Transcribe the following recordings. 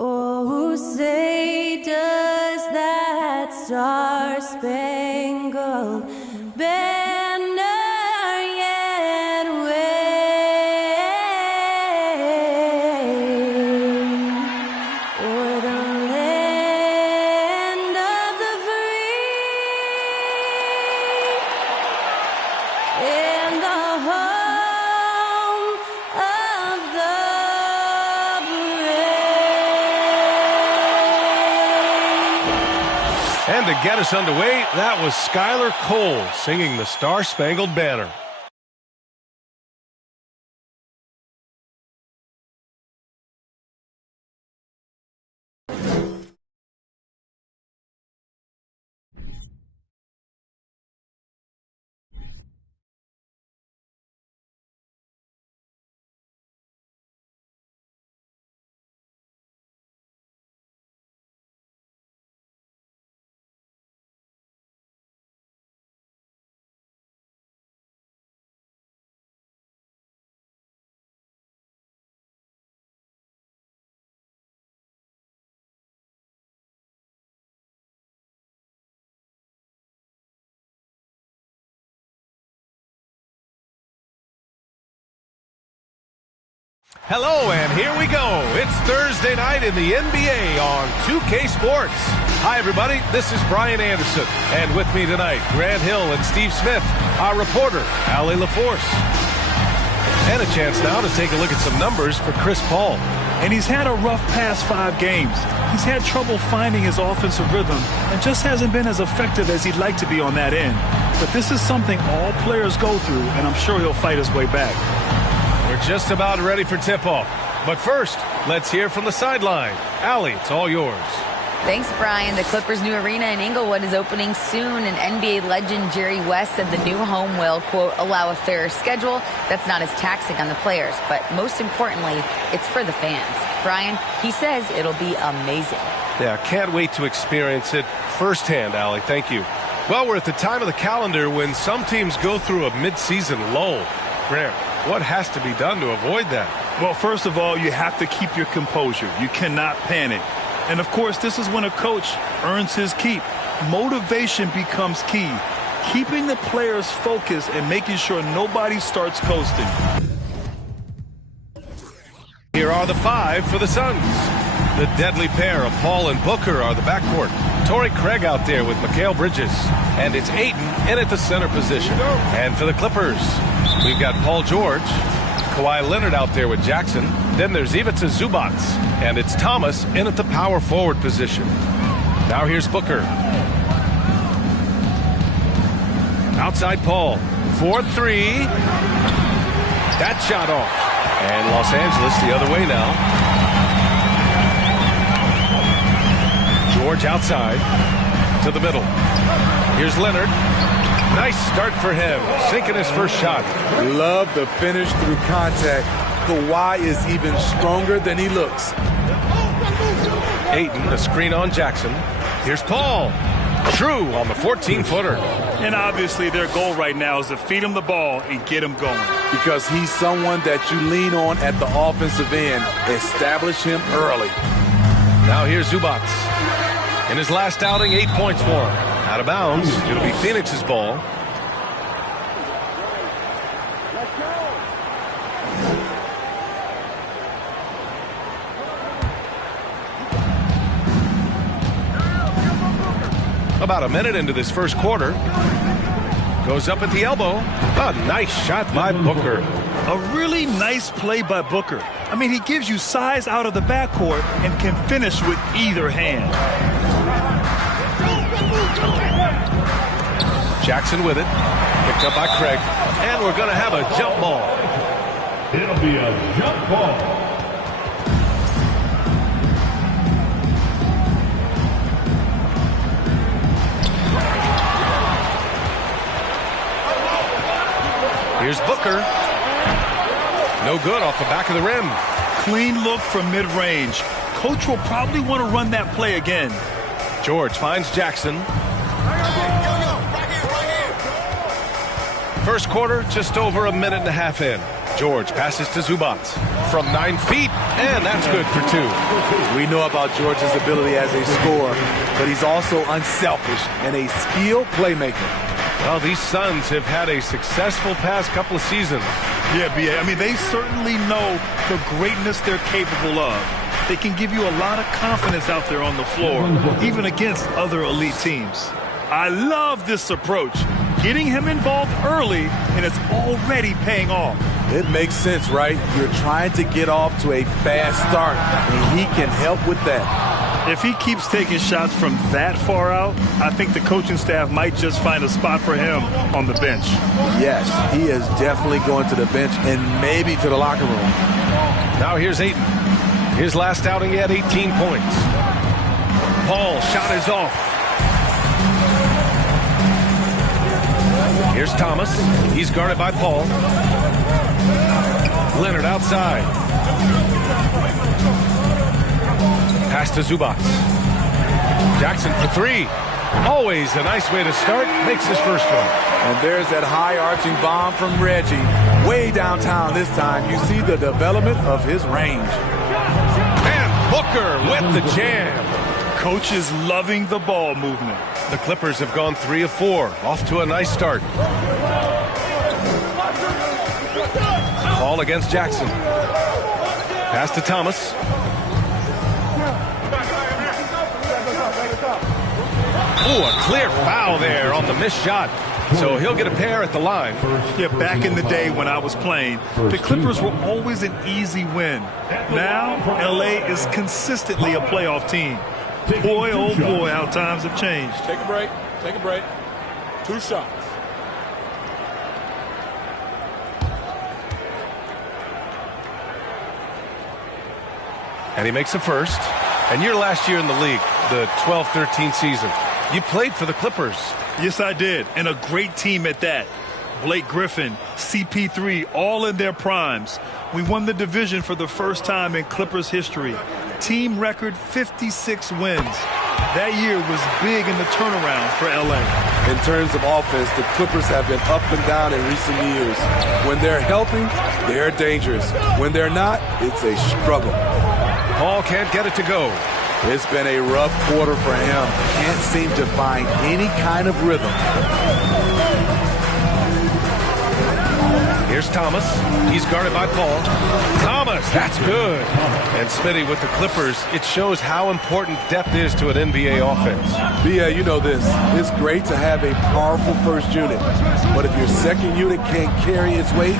Oh, say does that star-spangled banner yet wave o'er the land of the free and the home of the And to get us underway, that was Skylar Cole singing the Star-Spangled Banner. Hello, and here we go. It's Thursday night in the NBA on 2K Sports. Hi, everybody. This is Brian Anderson, and with me tonight, Grant Hill and Steve Smith, our reporter, Allie LaForce. And a chance now to take a look at some numbers for Chris Paul. And he's had a rough past 5 games. He's had trouble finding his offensive rhythm and just hasn't been as effective as he'd like to be on that end. But this is something all players go through, and I'm sure he'll fight his way back. We're just about ready for tip-off. But first, let's hear from the sideline. Allie, it's all yours. Thanks, Brian. The Clippers' new arena in Inglewood is opening soon, and NBA legend Jerry West said the new home will, quote, allow a fairer schedule that's not as taxing on the players. But most importantly, it's for the fans. Brian, he says it'll be amazing. Yeah, can't wait to experience it firsthand, Allie. Thank you. Well, we're at the time of the calendar when some teams go through a mid-season lull. Grant, what has to be done to avoid that? Well, first of all, you have to keep your composure. You cannot panic. And, of course, this is when a coach earns his keep. Motivation becomes key. Keeping the players focused and making sure nobody starts coasting. Here are the 5 for the Suns. The deadly pair of Paul and Booker are the backcourt. Torrey Craig out there with Mikal Bridges. And it's Ayton in at the center position. And for the Clippers, we've got Paul George, Kawhi Leonard out there with Jackson. Then there's Ivica Zubac. And it's Thomas in at the power forward position. Now here's Booker. Outside Paul. 4-3. That shot off. And Los Angeles the other way now. George outside to the middle. Here's Leonard. Nice start for him, sinking his first shot. Love the finish through contact. Kawhi is even stronger than he looks. Ayton, a screen on Jackson. Here's Paul. True on the 14-footer. And obviously their goal right now is to feed him the ball and get him going. Because he's someone that you lean on at the offensive end. Establish him early. Now here's Zubac. In his last outing, 8 points for him. Out of bounds. It'll be Phoenix's ball. About a minute into this first quarter. Goes up at the elbow. A nice shot by Booker. A really nice play by Booker. I mean, he gives you size out of the backcourt and can finish with either hand. Jackson with it. Picked up by Craig. And we're going to have a jump ball. It'll be a jump ball. Here's Booker. No good off the back of the rim. Clean look from mid-range. Coach will probably want to run that play again. George finds Jackson. First quarter, just over a minute and a half in. George passes to Zubac from 9 feet, and that's good for 2. We know about George's ability as a scorer, but he's also unselfish and a skilled playmaker. Well, these Suns have had a successful past couple of seasons. Yeah, B.A. I mean, they certainly know the greatness they're capable of. They can give you a lot of confidence out there on the floor, even against other elite teams. I love this approach. Getting him involved early, and it's already paying off. It makes sense, right? You're trying to get off to a fast start, and he can help with that. If he keeps taking shots from that far out, I think the coaching staff might just find a spot for him on the bench. Yes, he is definitely going to the bench and maybe to the locker room. Now here's Ayton. His last outing, he had 18 points. Paul shot is off. Here's Thomas. He's guarded by Paul. Leonard outside. Pass to Zubac. Jackson for 3. Always a nice way to start. Makes his first one. And there's that high-arching bomb from Reggie. Way downtown this time. You see the development of his range. And Booker with the jam. Coach is loving the ball movement. The Clippers have gone 3 of 4. Off to a nice start. Ball against Jackson. Pass to Thomas. Ooh, a clear foul there on the missed shot. So he'll get a pair at the line. Yeah, back in the day when I was playing, the Clippers were always an easy win. Now, L.A. is consistently a playoff team. Boy, oh boy, how times have changed. Take a break. Take a break. 2 shots. And he makes a first. And your last year in the league, the 12-13 season, you played for the Clippers. Yes, I did. And a great team at that. Blake Griffin, CP3, all in their primes. We won the division for the first time in Clippers history. Team record 56 wins. That year was big in the turnaround for L.A. In terms of offense, the Clippers have been up and down in recent years. When they're healthy, they're dangerous. When they're not, it's a struggle. Paul can't get it to go. It's been a rough quarter for him. Can't seem to find any kind of rhythm. Here's Thomas. He's guarded by Paul. Thomas, that's good. And Smitty with the Clippers, it shows how important depth is to an NBA offense. Yeah, you know this. It's great to have a powerful first unit. But if your second unit can't carry its weight,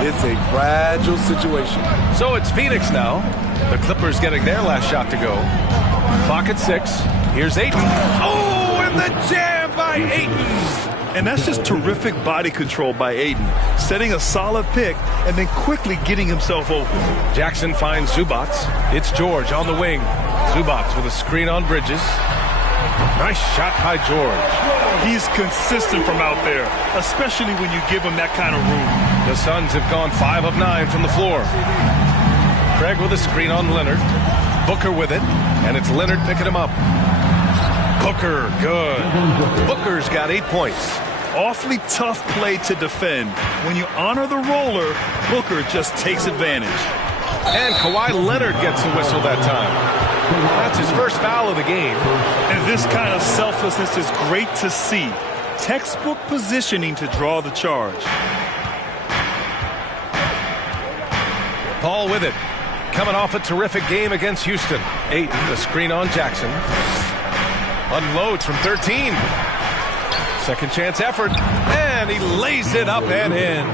it's a fragile situation. So it's Phoenix now. The Clippers getting their last shot to go. Clock at 6. Here's Ayton. Oh, and the jam by Ayton. And that's just terrific body control by Ayton, setting a solid pick and then quickly getting himself open. Jackson finds Zubac. It's George on the wing. Zubac with a screen on Bridges. Nice shot by George. He's consistent from out there, especially when you give him that kind of room. The Suns have gone 5 of 9 from the floor. Craig with a screen on Leonard. Booker with it, and it's Leonard picking him up. Booker, good. Booker's got 8 points. Awfully tough play to defend. When you honor the roller, Booker just takes advantage. And Kawhi Leonard gets a whistle that time. That's his first foul of the game. And this kind of selflessness is great to see. Textbook positioning to draw the charge. Paul with it. Coming off a terrific game against Houston. Ayton, the screen on Jackson. Unloads from 13. Second chance effort. And he lays it up and in.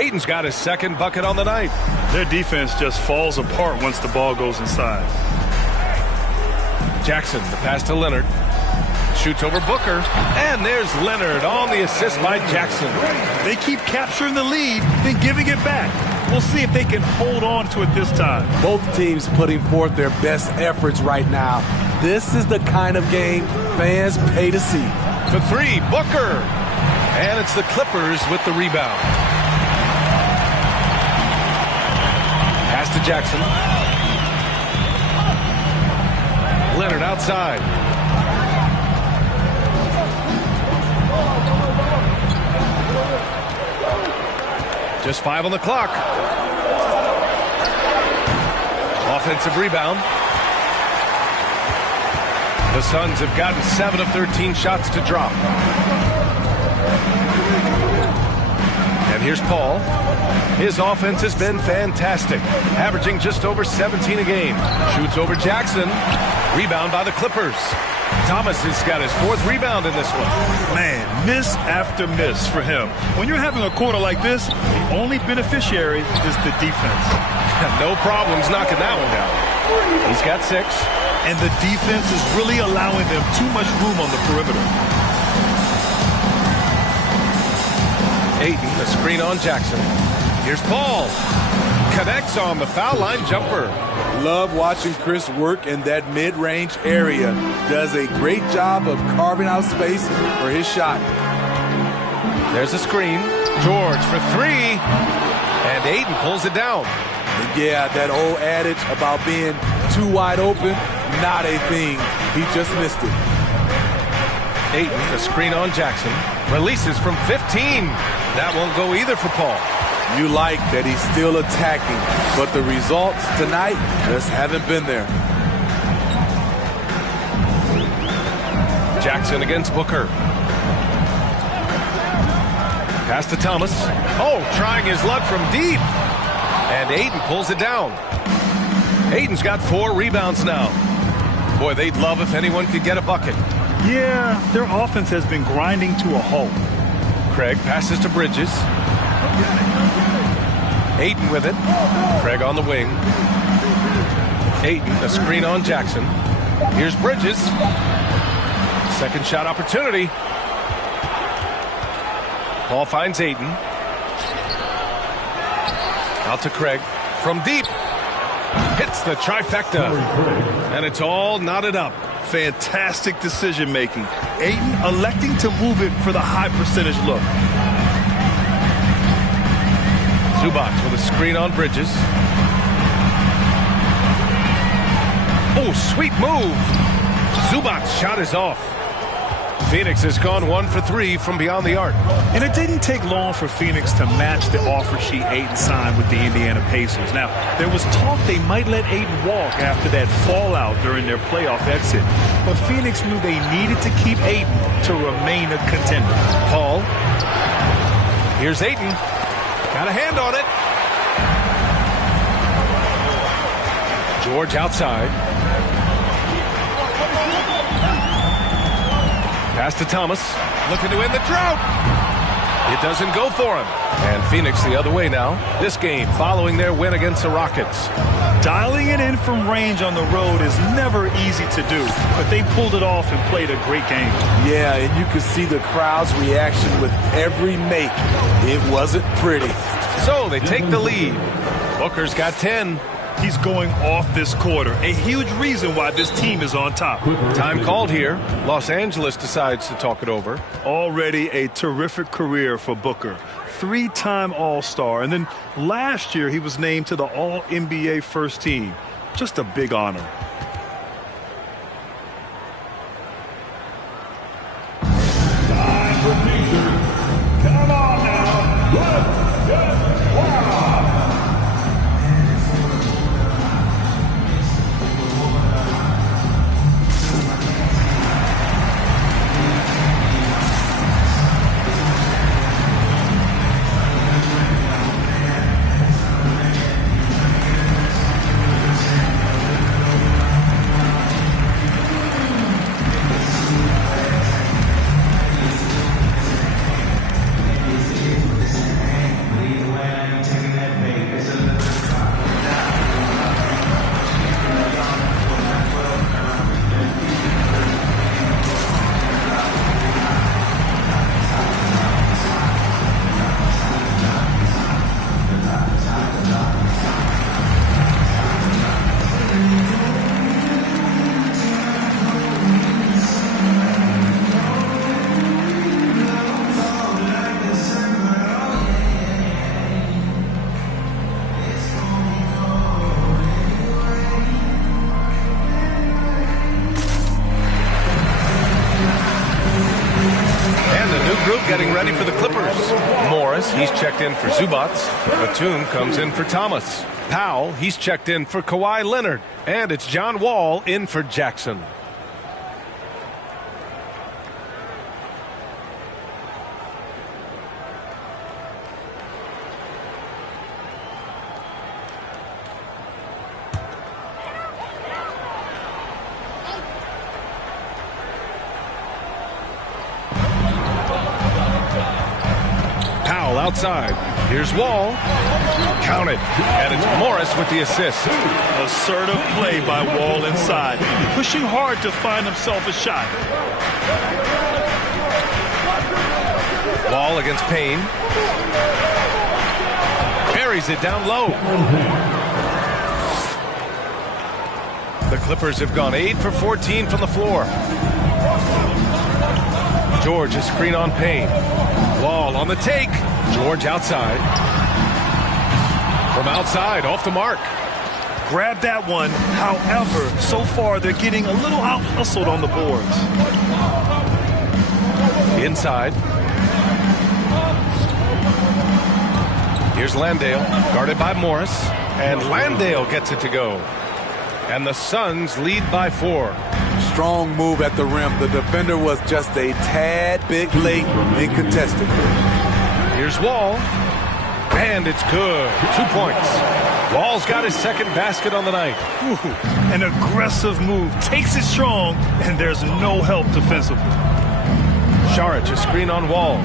Ayton's got his second bucket on the night. Their defense just falls apart once the ball goes inside. Jackson, the pass to Leonard. Shoots over Booker. And there's Leonard on the assist by Jackson. They keep capturing the lead, then giving it back. We'll see if they can hold on to it this time. Both teams putting forth their best efforts right now. This is the kind of game fans pay to see. For 3, Booker. And it's the Clippers with the rebound. Pass to Jackson. Leonard outside. Just 5 on the clock. Offensive rebound. The Suns have gotten 7 of 13 shots to drop. And here's Paul. His offense has been fantastic, averaging just over 17 a game. Shoots over Jackson. Rebound by the Clippers. Thomas has got his 4th rebound in this one. Man, miss after miss for him. When you're having a quarter like this, the only beneficiary is the defense. No problems knocking that one down. He's got 6. And the defense is really allowing them too much room on the perimeter. Ayton, the screen on Jackson. Here's Paul. Connects on the foul line jumper. Love watching Chris work in that mid-range area. Does a great job of carving out space for his shot. There's a screen. George for 3. And Ayton pulls it down. Yeah, that old adage about being too wide open, not a thing. He just missed it. Ayton, the screen on Jackson. Releases from 15. That won't go either for Paul. You like that he's still attacking, but the results tonight just haven't been there. Jackson against Booker. Pass to Thomas. Oh, trying his luck from deep. And Ayton pulls it down. Ayton's got 4 rebounds now. Boy, they'd love if anyone could get a bucket. Yeah, their offense has been grinding to a halt. Craig passes to Bridges. Ayton with it. Craig on the wing. Ayton, a screen on Jackson. Here's Bridges. Second shot opportunity. Paul finds Ayton. Out to Craig. From deep. Hits the trifecta. And it's all knotted up. Fantastic decision making. Ayton electing to move it for the high percentage look. Zubac with a screen on Bridges. Oh, sweet move. Zubac's shot is off. Phoenix has gone 1 for 3 from beyond the arc. And it didn't take long for Phoenix to match the offer sheet Ayton signed with the Indiana Pacers. Now, there was talk they might let Ayton walk after that fallout during their playoff exit. But Phoenix knew they needed to keep Ayton to remain a contender. Paul. Here's Ayton. Got a hand on it. George outside. Pass to Thomas. Looking to end the drought. It doesn't go for him. And Phoenix the other way now. This game following their win against the Rockets. Dialing it in from range on the road is never easy to do, but they pulled it off and played a great game. Yeah, and you could see the crowd's reaction with every make. It wasn't pretty. So they take the lead. Booker's got 10. He's going off this quarter. A huge reason why this team is on top. Time called here. Los Angeles decides to talk it over. Already a terrific career for Booker. 3-time All-Star. And then last year he was named to the All-NBA first team. Just a big honor. Time for Pacers. Come on now. Let's get wild. Zubats. Batum comes in for Thomas. Powell, he's checked in for Kawhi Leonard. And it's John Wall in for Jackson. Outside. Here's Wall. Counted. And it's Morris with the assist. Assertive play by Wall inside. Pushing hard to find himself a shot. Wall against Payne. Buries it down low. The Clippers have gone 8 for 14 from the floor. George, a screen on Payne. Wall on the take. George outside. From outside, off the mark. Grab that one. However, so far they're getting a little out-hustled on the boards. Inside. Here's Landale, guarded by Morris. And Landale gets it to go. And the Suns lead by 4. Strong move at the rim. The defender was just a tad bit late in contesting. Here's Wall. And it's good. 2 points. Wall's got his second basket on the night. Ooh, an aggressive move. Takes it strong, and there's no help defensively. Saric, a screen on Wall.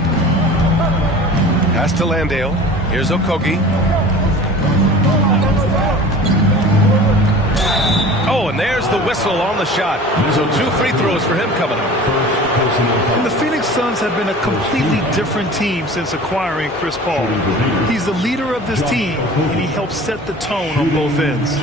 Pass to Landale. Here's Okogie. Oh, and there's the whistle on the shot. So 2 free throws for him coming up. And the Phoenix Suns have been a completely different team since acquiring Chris Paul. He's the leader of this team, and he helps set the tone on both ends.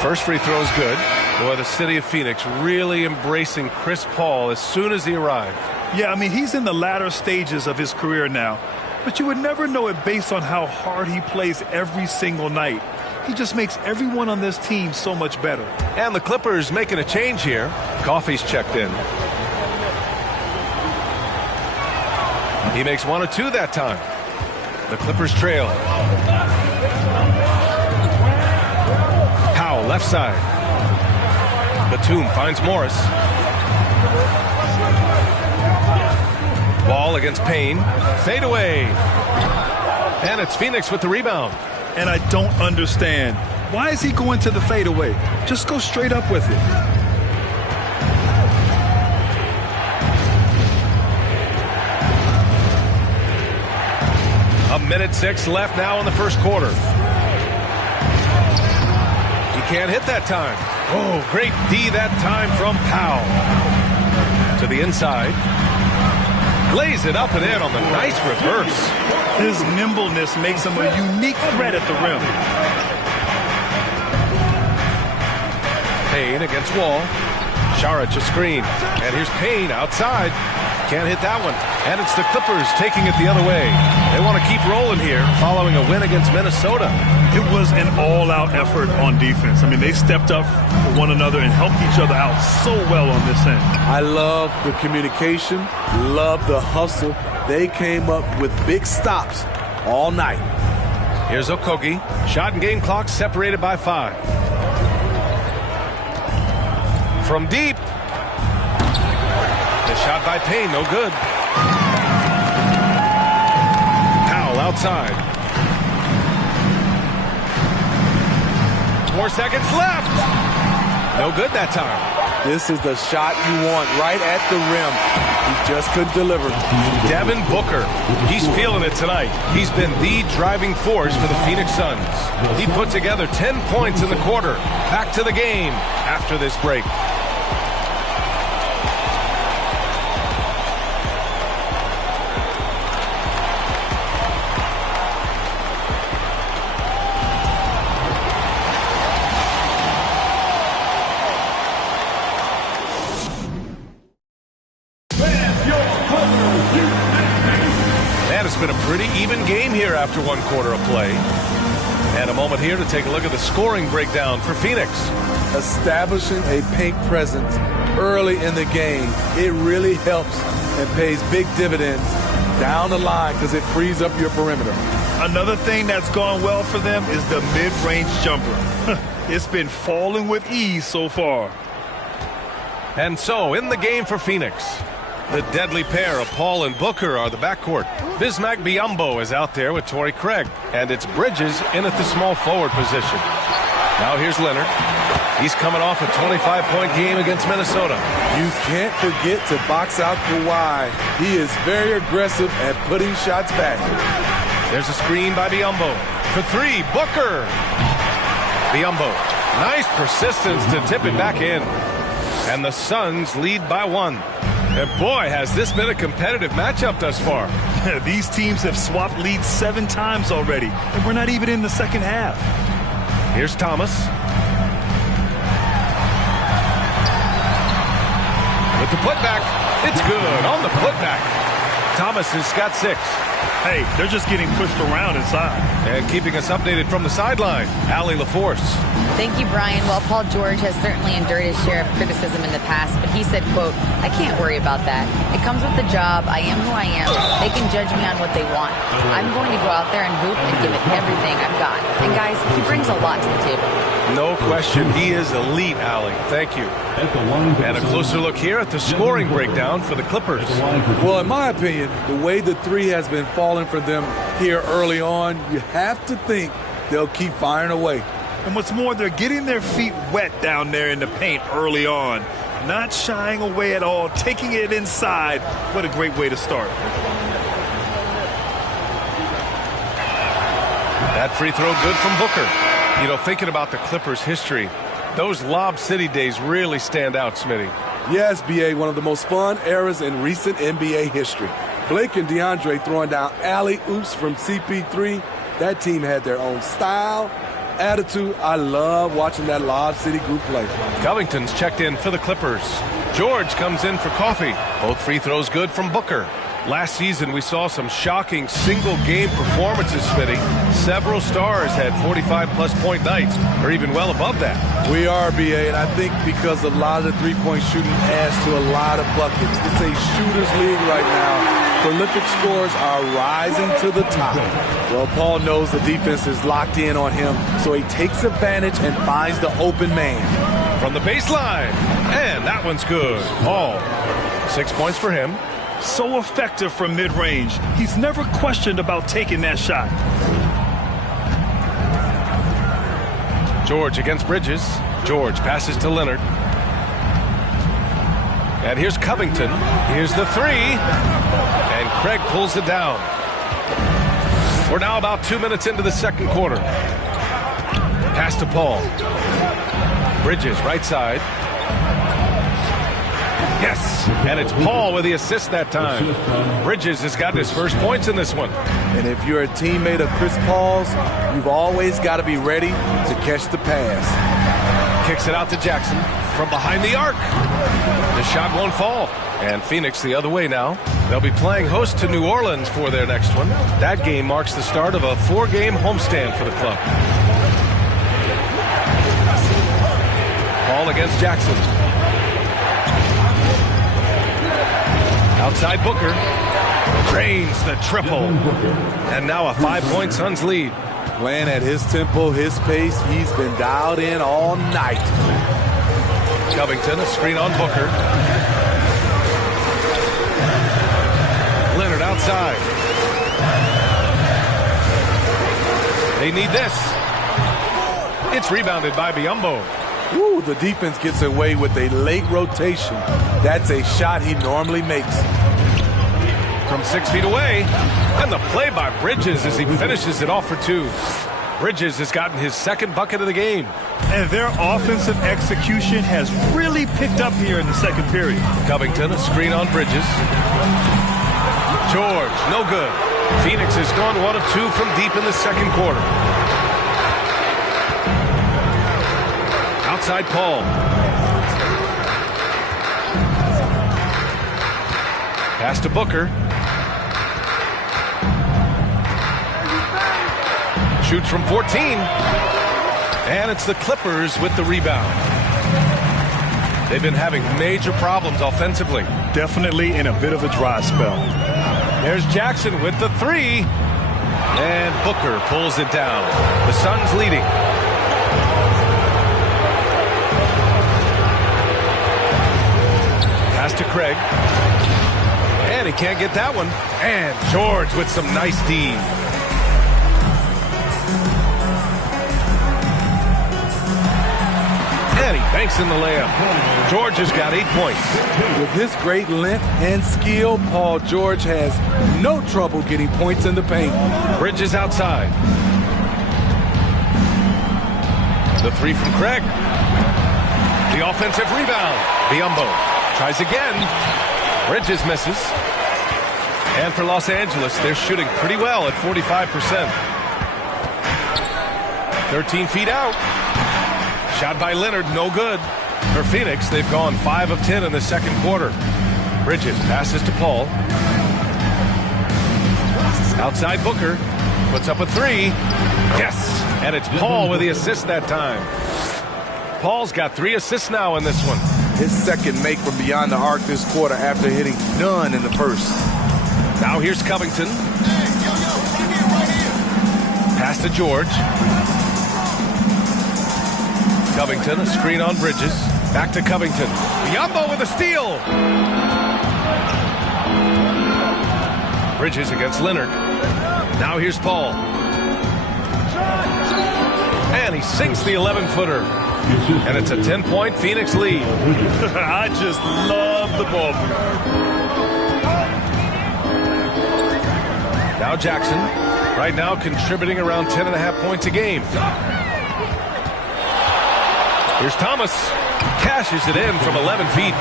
First free throw is good. Boy, the city of Phoenix really embracing Chris Paul as soon as he arrived. Yeah, I mean, he's in the latter stages of his career now. But you would never know it based on how hard he plays every single night. He just makes everyone on this team so much better. And the Clippers making a change here. Coffey's checked in. He makes 1 of 2 that time. The Clippers trail. Left side. Batum finds Morris. Wall against Payne. Fade away. And it's Phoenix with the rebound. And I don't understand. Why is he going to the fadeaway? Just go straight up with it. A minute 6 left now in the first quarter. Can't hit that time. Oh, great D that time from Powell. To the inside. Glaze it up and in on the nice reverse. His nimbleness makes him a unique threat at the rim. Payne against Wall. Saric a screen. And here's Payne outside. Can't hit that one. And it's the Clippers taking it the other way. They want to keep rolling here following a win against Minnesota. It was an all-out effort on defense. I mean, they stepped up for one another and helped each other out so well on this end. I love the communication, love the hustle. They came up with big stops all night. Here's Okogie. Shot and game clock separated by 5. From deep. The shot by Payne, no good. Powell outside. 4 seconds left. No good that time. This is the shot you want right at the rim. He just couldn't deliver. Devin Booker. He's feeling it tonight. He's been the driving force for the Phoenix Suns. He put together 10 points in the quarter. Back to the game after this break. Been a pretty even game here after 1 quarter of play. And a moment here to take a look at the scoring breakdown for Phoenix. Establishing a paint presence early in the game, it really helps and pays big dividends down the line because it frees up your perimeter. Another thing that's gone well for them is the mid-range jumper. It's been falling with ease so far. And so, in the game for Phoenix, the deadly pair of Paul and Booker are the backcourt. Bismack Biyombo is out there with Torrey Craig, and it's Bridges in at the small forward position. Now here's Leonard. He's coming off a 25-point game against Minnesota. You can't forget to box out Kawhi. He is very aggressive at putting shots back. There's a screen by Biyombo. For 3, Booker. Biyombo, nice persistence to tip it back in. And the Suns lead by 1. And boy, has this been a competitive matchup thus far. These teams have swapped leads 7 times already, and we're not even in the second half. Here's Thomas. With the putback, it's good on the putback. Thomas has got 6. Hey, they're just getting pushed around inside. And keeping us updated from the sideline, Allie LaForce. Thank you, Brian. Well, Paul George has certainly endured his share of criticism in the past, but he said, quote, "I can't worry about that. It comes with the job. I am who I am. They can judge me on what they want. I'm going to go out there and hoop and give it everything I've got." And guys, he brings a lot to the table. No question, he is elite, Allie. Thank you. And a closer look here at the scoring breakdown for the Clippers. Well, in my opinion, the way the 3 has been falling for them here early on, you have to think they'll keep firing away. And what's more, they're getting their feet wet down there in the paint early on. Not shying away at all, taking it inside. What a great way to start. That free throw good from Booker. You know, thinking about the Clippers' history, those Lob City days really stand out, Smitty. Yes, B.A., one of the most fun eras in recent NBA history. Blake and DeAndre throwing down alley-oops from CP3. That team had their own style, attitude. I love watching that Lob City group play. Covington's checked in for the Clippers. George comes in for coffee. Both free throws good from Booker. Last season, we saw some shocking single-game performances, Smitty. Several stars had 45-plus point nights, or even well above that. We are, B.A., and I think because a lot of the three-point shooting adds to a lot of buckets. It's a shooter's league right now. Prolific scores are rising to the top. Well, Paul knows the defense is locked in on him, so he takes advantage and finds the open man. From the baseline, and that one's good. Paul, 6 points for him. So effective from mid-range. He's never questioned about taking that shot. George against Bridges. George passes to Leonard. And here's Covington. Here's the 3. And Craig pulls it down. We're now about 2 minutes into the second quarter. Pass to Paul. Bridges, right side. Yes, and it's Paul with the assist that time. Bridges has gotten his first points in this one. And if you're a teammate of Chris Paul's, you've always got to be ready to catch the pass. Kicks it out to Jackson from behind the arc. The shot won't fall. And Phoenix the other way now. They'll be playing host to New Orleans for their next one. That game marks the start of a 4-game homestand for the club. Paul against Jackson. Outside Booker. Drains the triple. And now a 5-point Suns lead. Playing at his tempo, his pace. He's been dialed in all night. Covington, a screen on Booker. Leonard outside. They need this. It's rebounded by Biyombo. Ooh, the defense gets away with a late rotation. That's a shot he normally makes. From 6 feet away, and the play by Bridges as he finishes it off for 2. Bridges has gotten his second bucket of the game. And their offensive execution has really picked up here in the second period. Covington, a screen on Bridges. George, no good. Phoenix has gone 1 of 2 from deep in the second quarter. Outside Paul. Pass to Booker. Shoots from 14. And it's the Clippers with the rebound. They've been having major problems offensively. Definitely in a bit of a dry spell. There's Jackson with the three. And Booker pulls it down. The Suns leading. Pass to Craig. And he can't get that one. And George with some nice D. And he banks in the layup. George has got 8 points. With his great length and skill, Paul George has no trouble getting points in the paint. Bridges outside. The three from Craig. The offensive rebound. Biyombo tries again. Bridges misses. And for Los Angeles, they're shooting pretty well at 45%. 13 feet out. Shot by Leonard, no good. For Phoenix, they've gone 5 of 10 in the second quarter. Bridges passes to Paul. Outside Booker. Puts up a three. Yes! And it's Paul with the assist that time. Paul's got 3 assists now in this one. His second make from beyond the arc this quarter after hitting none in the first. Now here's Covington. Pass to George. Covington, a screen on Bridges. Back to Covington. Biyombo with a steal. Bridges against Leonard. Now here's Paul. And he sinks the 11-footer. And it's a 10-point Phoenix lead. I just love the ball. Now Jackson. Right now contributing around 10.5 points a game. Here's Thomas. Cashes it in from 11 feet.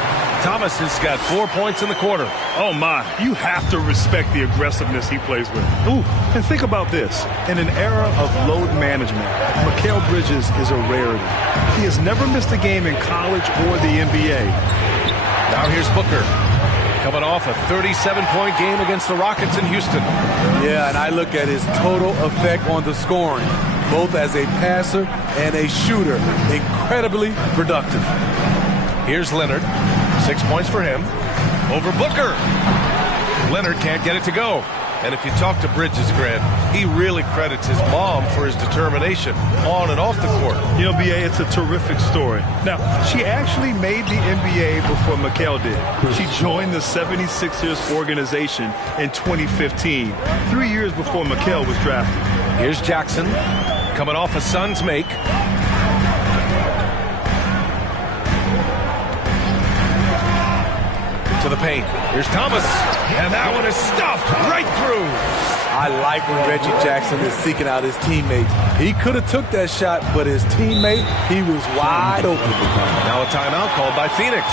Thomas has got 4 points in the quarter. Oh, my. You have to respect the aggressiveness he plays with. Ooh, and think about this. In an era of load management, Mikal Bridges is a rarity. He has never missed a game in college or the NBA. Now here's Booker. Coming off a 37-point game against the Rockets in Houston. Yeah, and I look at his total effect on the scoring. Both as a passer and a shooter. Incredibly productive. Here's Leonard. 6 points for him. Over Booker. Leonard can't get it to go. And if you talk to Bridges, Grant, he really credits his mom for his determination on and off the court. You know, B.A., it's a terrific story. Now, she actually made the NBA before Mikal did. She joined the 76ers organization in 2015, 3 years before Mikal was drafted. Here's Jackson. Coming off a Suns make. To the paint. Here's Thomas. And that one is stuffed right through. I like when Reggie Jackson is seeking out his teammates. He could have took that shot, but his teammate, he was wide open. Now a timeout called by Phoenix.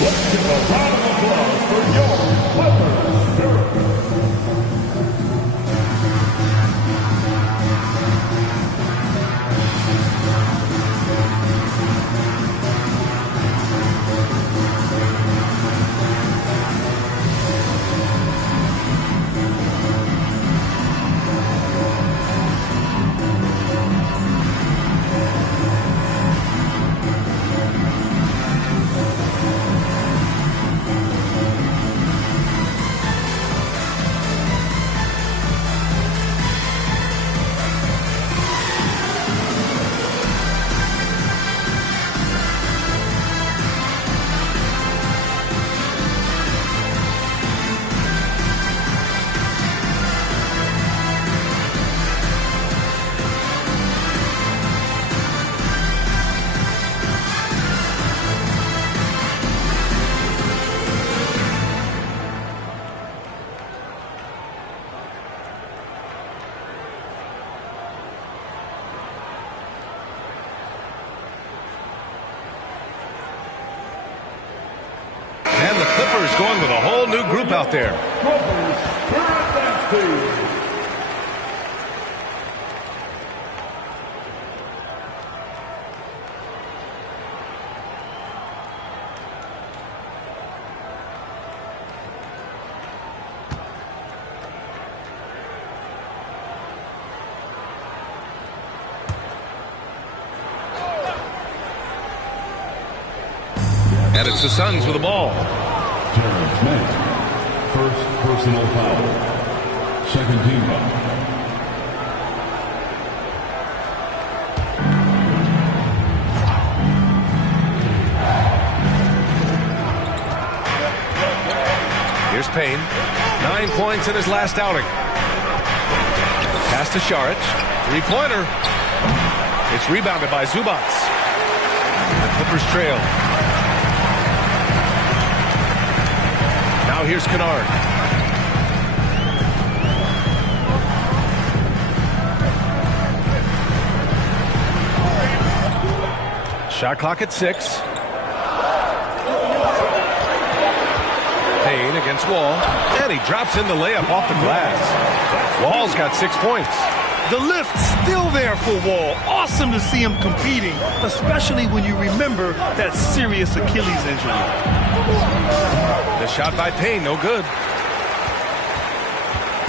Let's give a round of applause for your Clippers. Going with a whole new group out there. And it's the Suns with the ball. Terrence Mann, first personal foul. Second team foul. Here's Payne. 9 points in his last outing. Pass to Šarić. Three-pointer. It's rebounded by Zubac. The Clippers trail. Now here's Kennard. Shot clock at 6. Payne against Wall, and he drops in the layup off the glass. Wall's got 6 points. The lift still there for Wall. Awesome to see him competing, especially when you remember that serious Achilles injury. The shot by Payne, no good.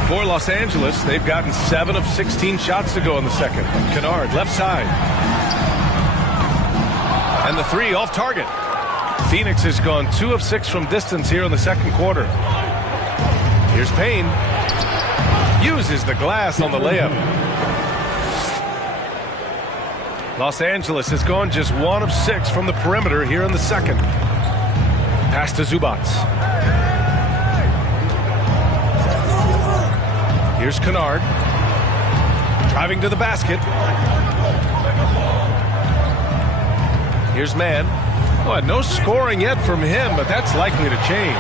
For Los Angeles, they've gotten 7 of 16 shots to go in the second. Kennard, left side. And the three off target. Phoenix has gone 2 of 6 from distance here in the second quarter. Here's Payne. Uses the glass on the layup. Los Angeles has gone just 1 of 6 from the perimeter here in the second. Pass to Zubac. Here's Kennard. Driving to the basket. Here's Mann. Oh, no scoring yet from him, but that's likely to change.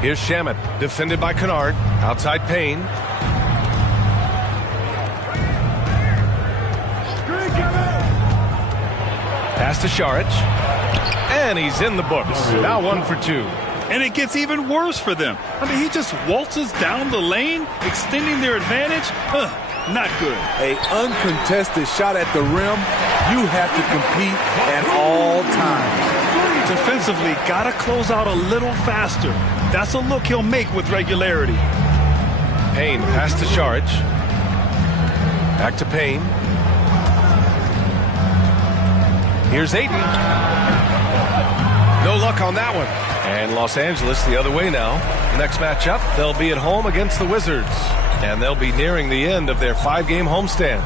Here's Shamet, defended by Kennard. Outside Payne. Pass to Šarić. And he's in the books. Now 1 for 2. And it gets even worse for them. I mean, he just waltzes down the lane, extending their advantage. Not good. An uncontested shot at the rim. You have to compete at all times. Defensively, got to close out a little faster. That's a look he'll make with regularity. Payne, pass to Šarić. Back to Payne. Here's Ayton. No luck on that one. And Los Angeles the other way now. Next matchup, they'll be at home against the Wizards. And they'll be nearing the end of their 5-game homestand.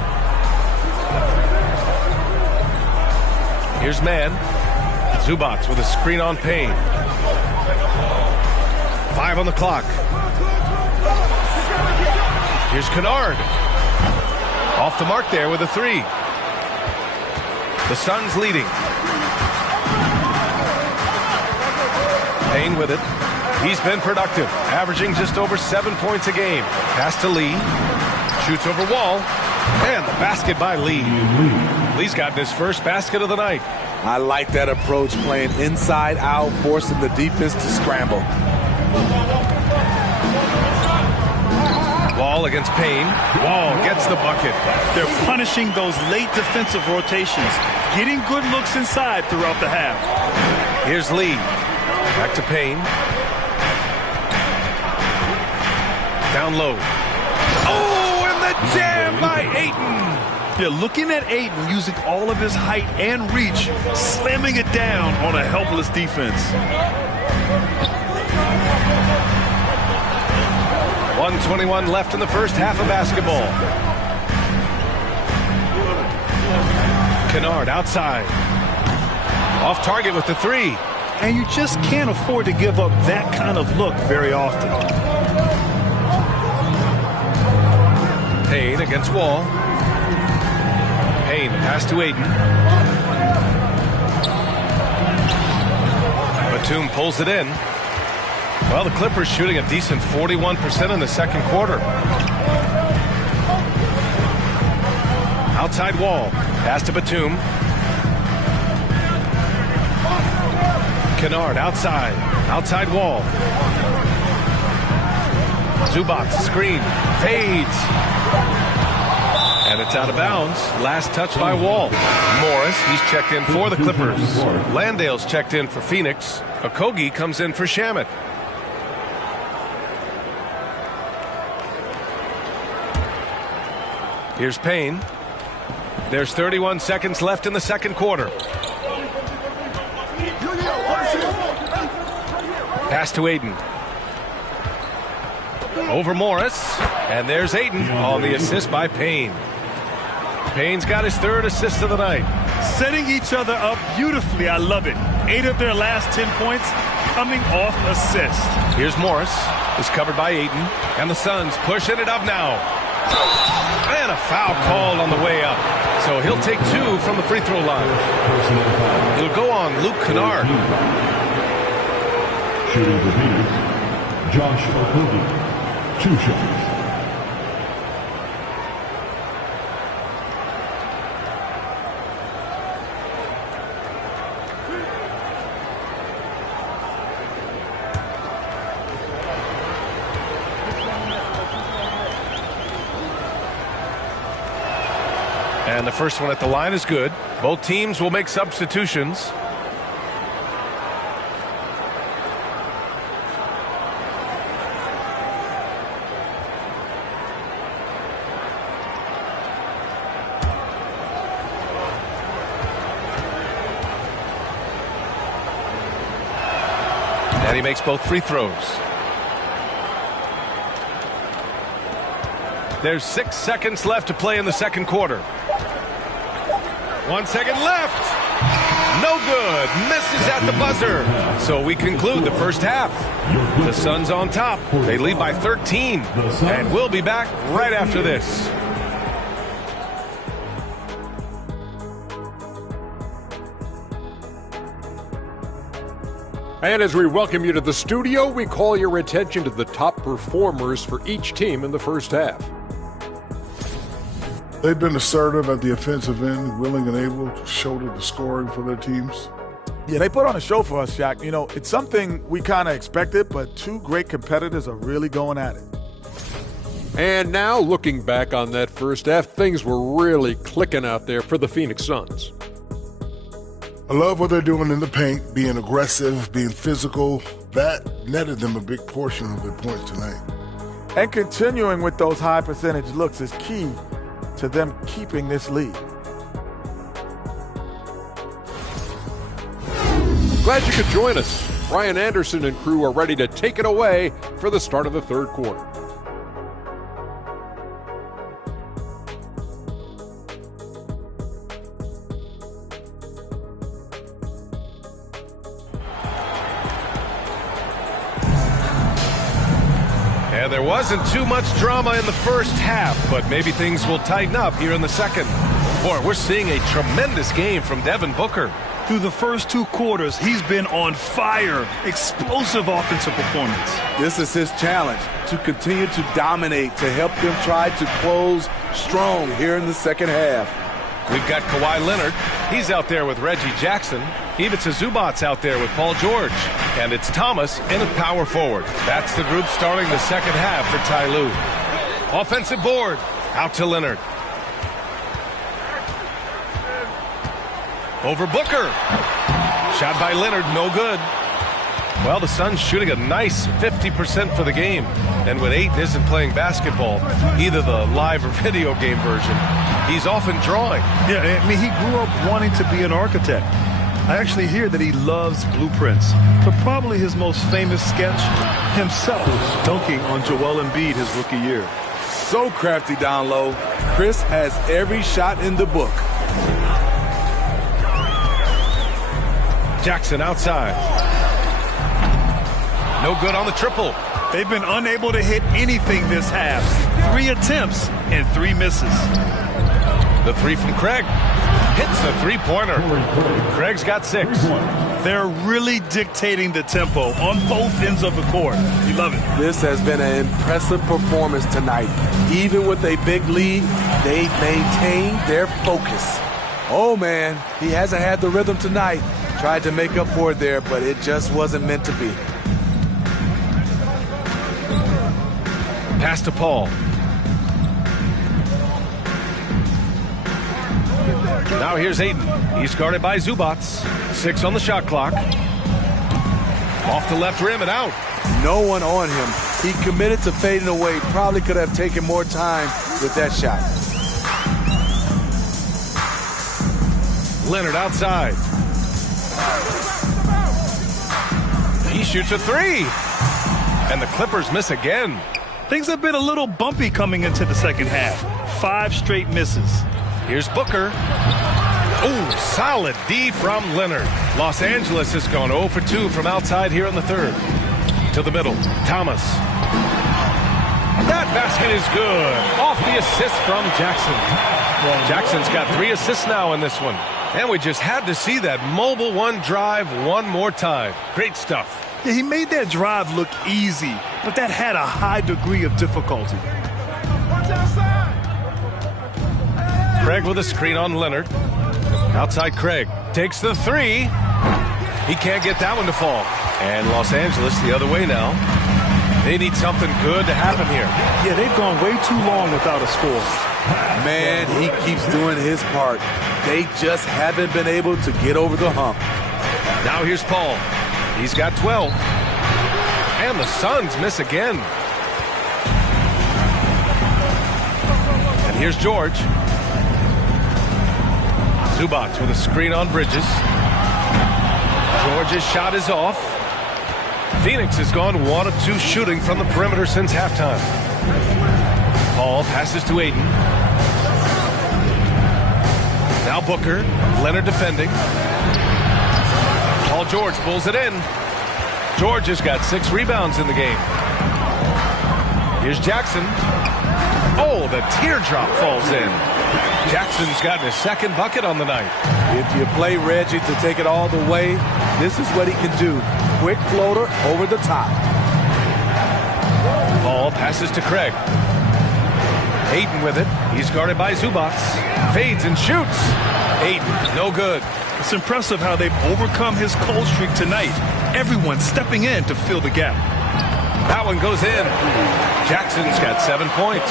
Here's Mann. Zubac with a screen on Payne. 5 on the clock. Here's Kennard. Off the mark there with a 3. The Suns leading. Payne with it. He's been productive, averaging just over 7 points a game. Pass to Lee. Shoots over Wall. And the basket by Lee. Lee's gotten his first basket of the night. I like that approach, playing inside out, forcing the defense to scramble. Wall against Payne. Wall gets the bucket. They're punishing those late defensive rotations, getting good looks inside throughout the half. Here's Lee. Back to Payne. Down low. Oh, and the jam by Ayton. Yeah, looking at Ayton using all of his height and reach, slamming it down on a helpless defense. 1:21 left in the first half of basketball. Kennard outside. Off target with the 3. And you just can't afford to give up that kind of look very often. Payne against Wall. Payne, pass to Ayton. Batum pulls it in. Well, the Clippers shooting a decent 41% in the second quarter. Outside Wall. Pass to Batum. Kennard outside. Outside Wall. Zubac screen. Fades. And it's out of bounds. Last touch by Wall. Morris, he's checked in for the Clippers. Landale's checked in for Phoenix. Okogie comes in for Shamet. Here's Payne. There's 31 seconds left in the second quarter. Pass to Aiden. Over Morris. And there's Aiden on the assist by Payne. Payne's got his third assist of the night. Setting each other up beautifully. I love it. 8 of their last 10 points coming off assist. Here's Morris. Is covered by Aiden. And the Suns pushing it up now. And a foul called on the way up. So he'll take 2 from the free throw line. It'll go on Luke Kennard. Shooting for Phoenix, Josh Okogie, 2 shots. And the first one at the line is good. Both teams will make substitutions. And he makes both free throws. There's 6 seconds left to play in the second quarter. 1 second left. No good. Misses at the buzzer. So we conclude the first half. The Suns on top. They lead by 13. And we'll be back right after this. And as we welcome you to the studio, we call your attention to the top performers for each team in the first half. They've been assertive at the offensive end, willing and able to shoulder the scoring for their teams. Yeah, they put on a show for us, Shaq. You know, it's something we kind of expected, but 2 great competitors are really going at it. And now, looking back on that first half, things were really clicking out there for the Phoenix Suns. I love what they're doing in the paint, being aggressive, being physical. That netted them a big portion of their points tonight. And continuing with those high percentage looks is key to them keeping this lead. Glad you could join us. Brian Anderson and crew are ready to take it away for the start of the third quarter. And there wasn't too much drama in the first half, but maybe things will tighten up here in the second. Boy, we're seeing a tremendous game from Devin Booker. Through the first 2 quarters, he's been on fire. Explosive offensive performance. This is his challenge, to continue to dominate, to help them try to close strong here in the second half. We've got Kawhi Leonard. He's out there with Reggie Jackson. Ivica Zubac's out there with Paul George. And it's Thomas in at power forward. That's the group starting the second half for Ty Lue. Offensive board. Out to Leonard. Over Booker. Shot by Leonard, no good. Well, the Suns shooting a nice 50% for the game. And when Ayton isn't playing basketball, either the live or video game version, he's often drawing. Yeah, I mean, he grew up wanting to be an architect. I actually hear that he loves blueprints. But probably his most famous sketch, himself dunking on Joel Embiid his rookie year. So crafty down low. Chris has every shot in the book. Jackson outside. No good on the triple. They've been unable to hit anything this half. 3 attempts and 3 misses. The 3 from Craig. Hits the three-pointer. Craig's got 6. They're really dictating the tempo on both ends of the court. You love it. This has been an impressive performance tonight. Even with a big lead, they maintain their focus. Oh, man, he hasn't had the rhythm tonight. Tried to make up for it there, but it just wasn't meant to be. Pass to Paul. Now here's Ayton. He's guarded by Zubac. 6 on the shot clock. Off the left rim and out. No one on him. He committed to fading away. Probably could have taken more time with that shot. Leonard outside. He shoots a three. And the Clippers miss again. Things have been a little bumpy coming into the second half. 5 straight misses. Here's Booker. Oh, solid D from Leonard. Los Angeles has gone 0 for 2 from outside here in the third. To the middle, Thomas. That basket is good. Off the assist from Jackson. Jackson's got 3 assists now in this one. And we just had to see that mobile one drive one more time. Great stuff. Yeah, he made that drive look easy, but that had a high degree of difficulty. Craig with a screen on Leonard. Outside Craig. Takes the 3. He can't get that one to fall. And Los Angeles the other way now. They need something good to happen here. Yeah, they've gone way too long without a score. Man, he keeps doing his part. They just haven't been able to get over the hump. Now here's Paul. He's got 12. And the Suns miss again. And here's George. Zubac with a screen on Bridges. George's shot is off. Phoenix has gone 1 of 2 shooting from the perimeter since halftime. Paul passes to Aiden. Now Booker. Leonard defending. Paul George pulls it in. George has got 6 rebounds in the game. Here's Jackson. Oh, the teardrop falls in. Jackson's gotten his 2nd bucket on the night. If you play Reggie to take it all the way, this is what he can do. Quick floater over the top. Paul passes to Craig. Aiden with it. He's guarded by Zubac. Fades and shoots. Aiden, no good. It's impressive how they've overcome his cold streak tonight. Everyone stepping in to fill the gap. That one goes in. Jackson's got 7 points.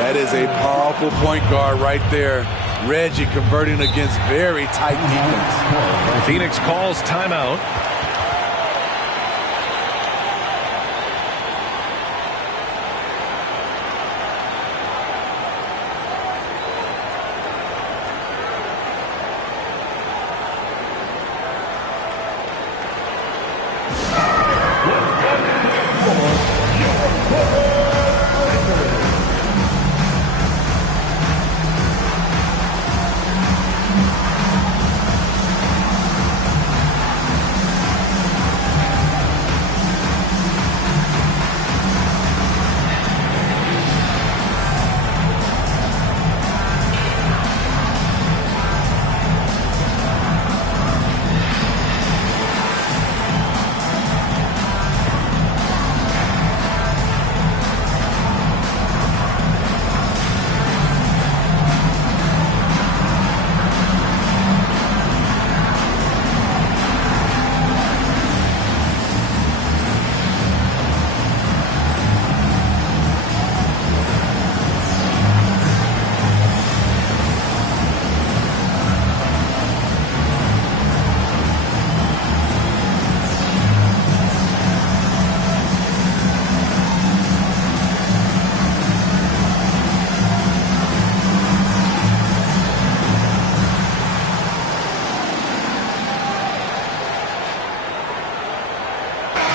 That is a powerful point guard right there. Reggie converting against very tight defense. Phoenix calls timeout.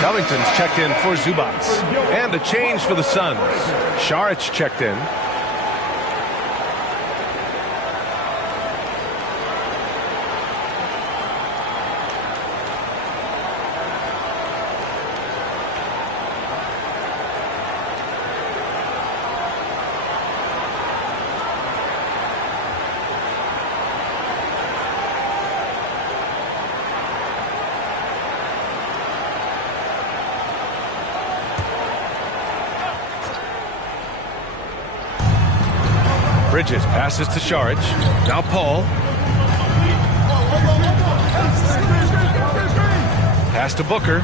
Covington's checked in for Zubac. And a change for the Suns. Saric checked in. Bridges passes to Saric. Now Paul. Pass to Booker.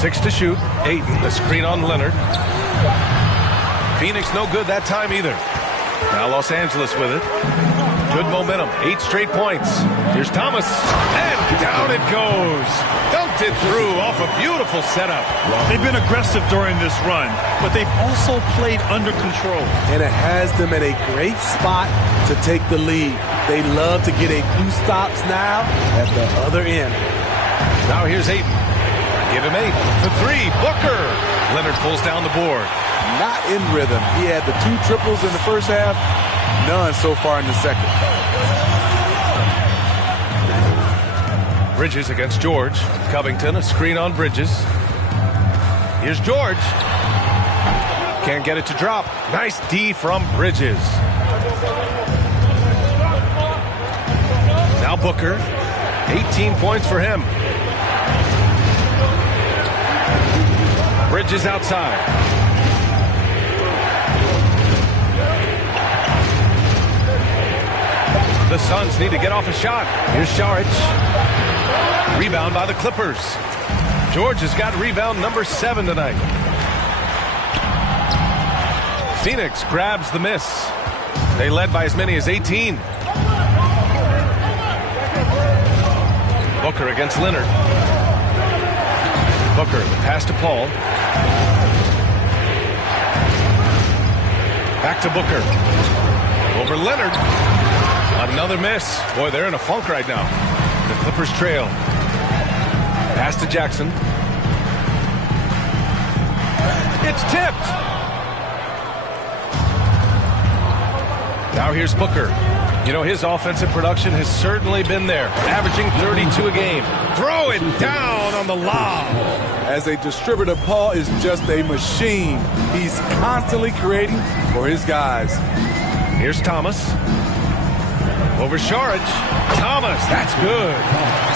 6 to shoot. Aiden, the screen on Leonard. Phoenix no good that time either. Now Los Angeles with it. Good momentum. 8 straight points. Here's Thomas. And down it goes. Dumped it through off a beautiful setup. They've been aggressive during this run, but they've also played under control. And it has them at a great spot to take the lead. They love to get a few stops now at the other end. Now here's Ayton. Give him 8 for 3. Booker. Leonard pulls down the board. Not in rhythm. He had the 2 triples in the first half, none so far in the second. Bridges against George. Covington, a screen on Bridges. Here's George. Can't get it to drop. Nice D from Bridges. Now Booker. 18 points for him. Bridges outside. The Suns need to get off a shot. Here's Saric. Rebound by the Clippers. George has got rebound number 7 tonight. Phoenix grabs the miss. They led by as many as 18. Booker against Leonard. Booker, the pass to Paul. Back to Booker. Over Leonard. Another miss. Boy, they're in a funk right now. The Clippers trail. Pass to Jackson. It's tipped. Now here's Booker. You know, his offensive production has certainly been there, averaging 32 a game. Throw it down on the lob. As a distributor, Paul is just a machine. He's constantly creating for his guys. Here's Thomas. Over Saric. Thomas, that's good.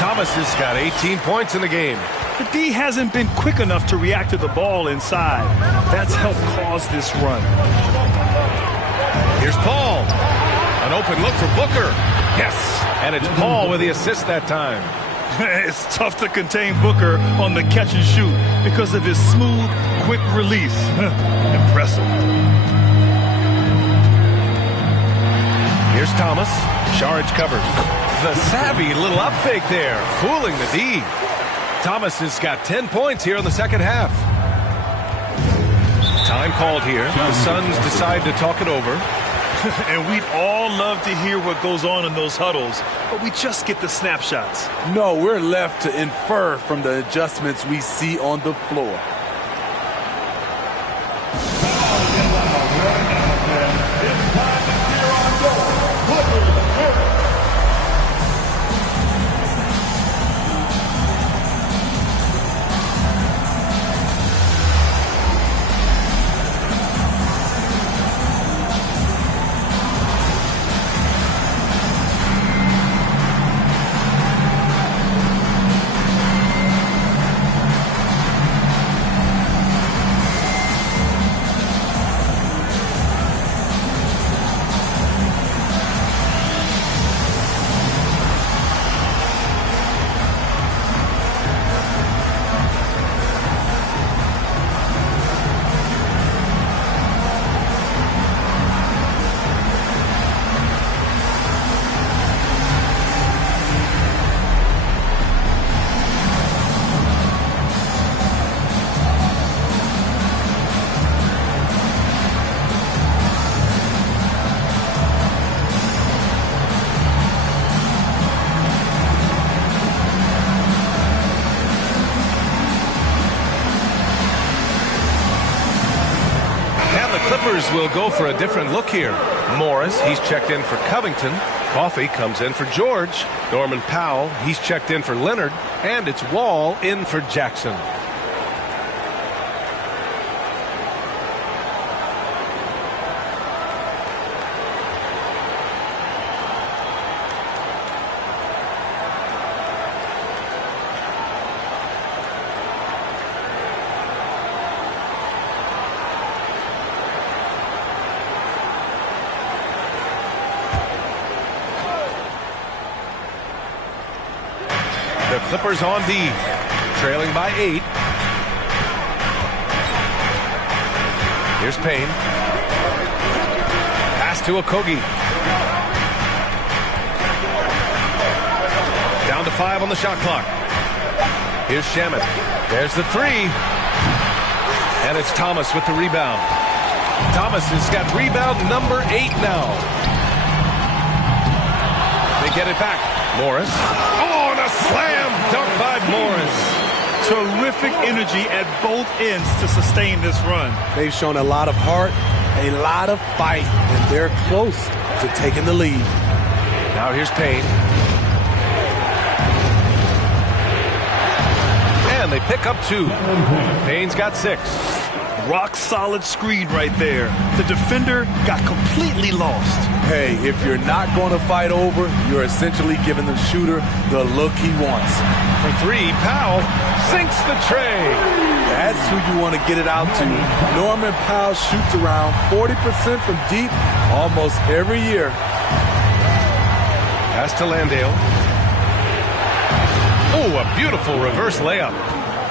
Thomas has got 18 points in the game. The D hasn't been quick enough to react to the ball inside. That's helped cause this run. Here's Paul. An open look for Booker. Yes, and it's Paul with the assist that time. It's tough to contain Booker on the catch and shoot because of his smooth, quick release. Impressive. Here's Thomas. Saric covers. The savvy little up fake there, fooling the D. Thomas has got 10 points here in the second half. Time called here. The Suns decide to talk it over. And we'd all love to hear what goes on in those huddles, but we just get the snapshots. No, we're left to infer from the adjustments we see on the floor. Will go for a different look here. Morris, he's checked in for Covington. Coffey comes in for George. Norman Powell, he's checked in for Leonard. And it's Wall in for Jackson. The Clippers on D, trailing by 8. Here's Payne. Pass to Okogie. Down to 5 on the shot clock. Here's Shamet. There's the three. And it's Thomas with the rebound. Thomas has got rebound number 8 now. They get it back. Morris. Oh, and a slam dunk by Morris. Terrific energy at both ends to sustain this run. They've shown a lot of heart, a lot of fight, and they're close to taking the lead. Now here's Payne. And they pick up 2. Payne's got 6. Rock solid screen right there. The defender got completely lost. Hey, if you're not going to fight over, you're essentially giving the shooter the look he wants. For 3, Powell sinks the tray. That's who you want to get it out to. Norman Powell shoots around 40% from deep almost every year. Pass to Landale. Oh, a beautiful reverse layup.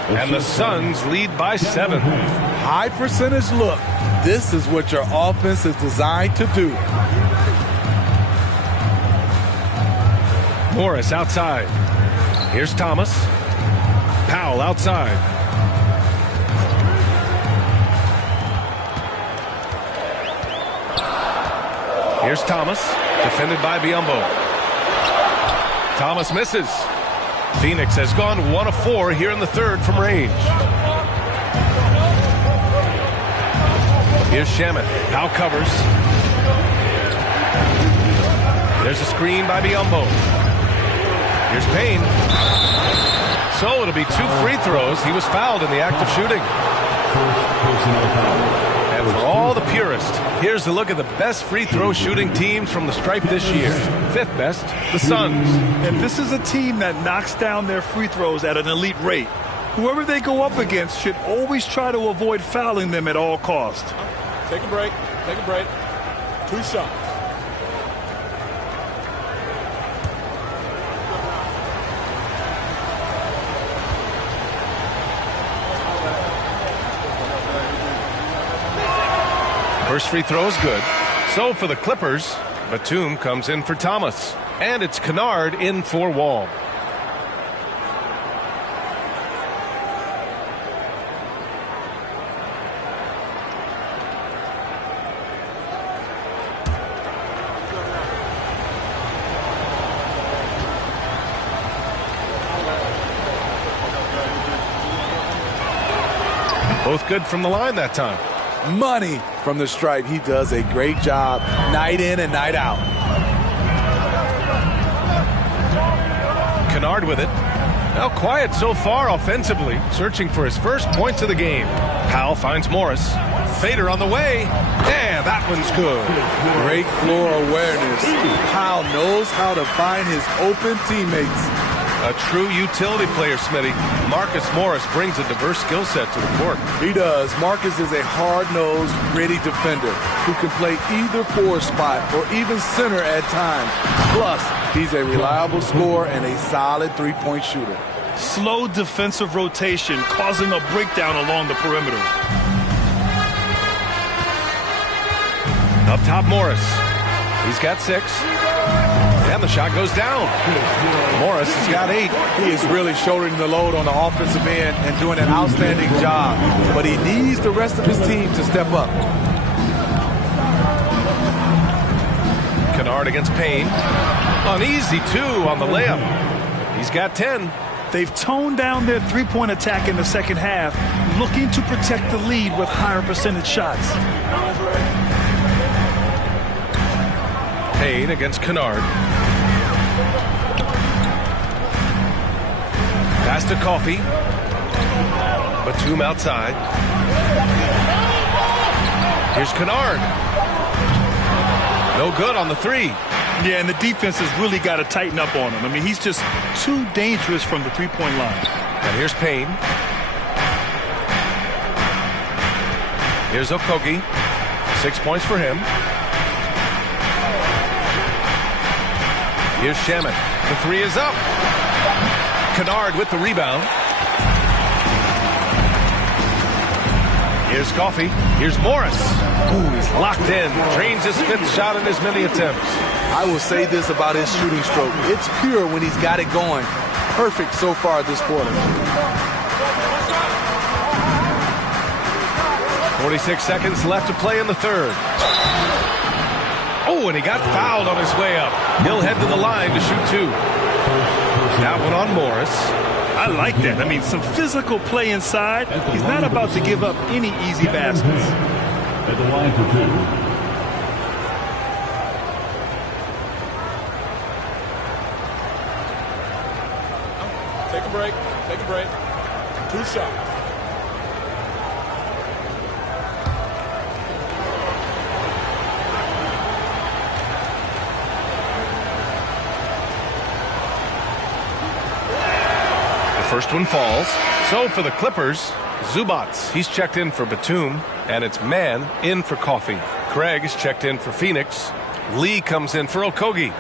And the Suns lead by 7. High percentage look. This is what your offense is designed to do. Morris outside. Here's Thomas. Powell outside. Here's Thomas, defended by Biyombo. Thomas misses. Phoenix has gone 1 of 4 here in the third from range. Here's Shamet. Powell covers. There's a screen by Biyombo. Here's Payne. So it'll be 2 free throws. He was fouled in the act of shooting. And for all the purists, here's a look at the best free throw shooting teams from the stripe this year. 5th best, the Suns. And this is a team that knocks down their free throws at an elite rate. Whoever they go up against should always try to avoid fouling them at all costs. Take a break. Take a break. 2 shots. First free throw is good. So for the Clippers, Batum comes in for Thomas. And it's Kennard in for Wall. Both good from the line that time. Money from the stripe. He does a great job night in and night out. Kennard with it. Now quiet so far offensively, searching for his first points of the game. Powell finds Morris. Fader on the way. Yeah, that one's good. Great floor awareness. Powell knows how to find his open teammates. A true utility player, Smitty. Marcus Morris brings a diverse skill set to the court. He does. Marcus is a hard-nosed, gritty defender who can play either 4 spot or even center at times. Plus, he's a reliable scorer and a solid 3-point shooter. Slow defensive rotation causing a breakdown along the perimeter. Up top, Morris. He's got 6. And the shot goes down. Morris has got 8. He is really shouldering the load on the offensive end and doing an outstanding job. But he needs the rest of his team to step up. Kennard against Payne. An easy 2 on the layup. He's got 10. They've toned down their 3-point attack in the second half, looking to protect the lead with higher percentage shots. Payne against Kennard. Pass to Coffey. Batum outside. Here's Kennard. No good on the 3. Yeah, and the defense has really got to tighten up on him. I mean, he's just too dangerous from the 3-point line. And here's Payne. Here's Okogie. 6 points for him. Here's Shamet. The 3 is up. Kennard with the rebound. Here's Coffey. Here's Morris. Ooh, he's locked in. Drains his 5th shot in as many attempts. I will say this about his shooting stroke. It's pure when he's got it going. perfect so far this quarter. 46 seconds left to play in the third. Oh, and he got fouled on his way up. He'll head to the line to shoot 2. That one on Morris. I like that. I mean, some physical play inside. He's not about to give up any easy baskets. At the line for 2. Take a break. Take a break. 2 shots. First one falls. So for the Clippers, Zubats, he's checked in for Batum, and it's Mann in for Coffey. Craig is checked in for Phoenix. Lee comes in for Okogie.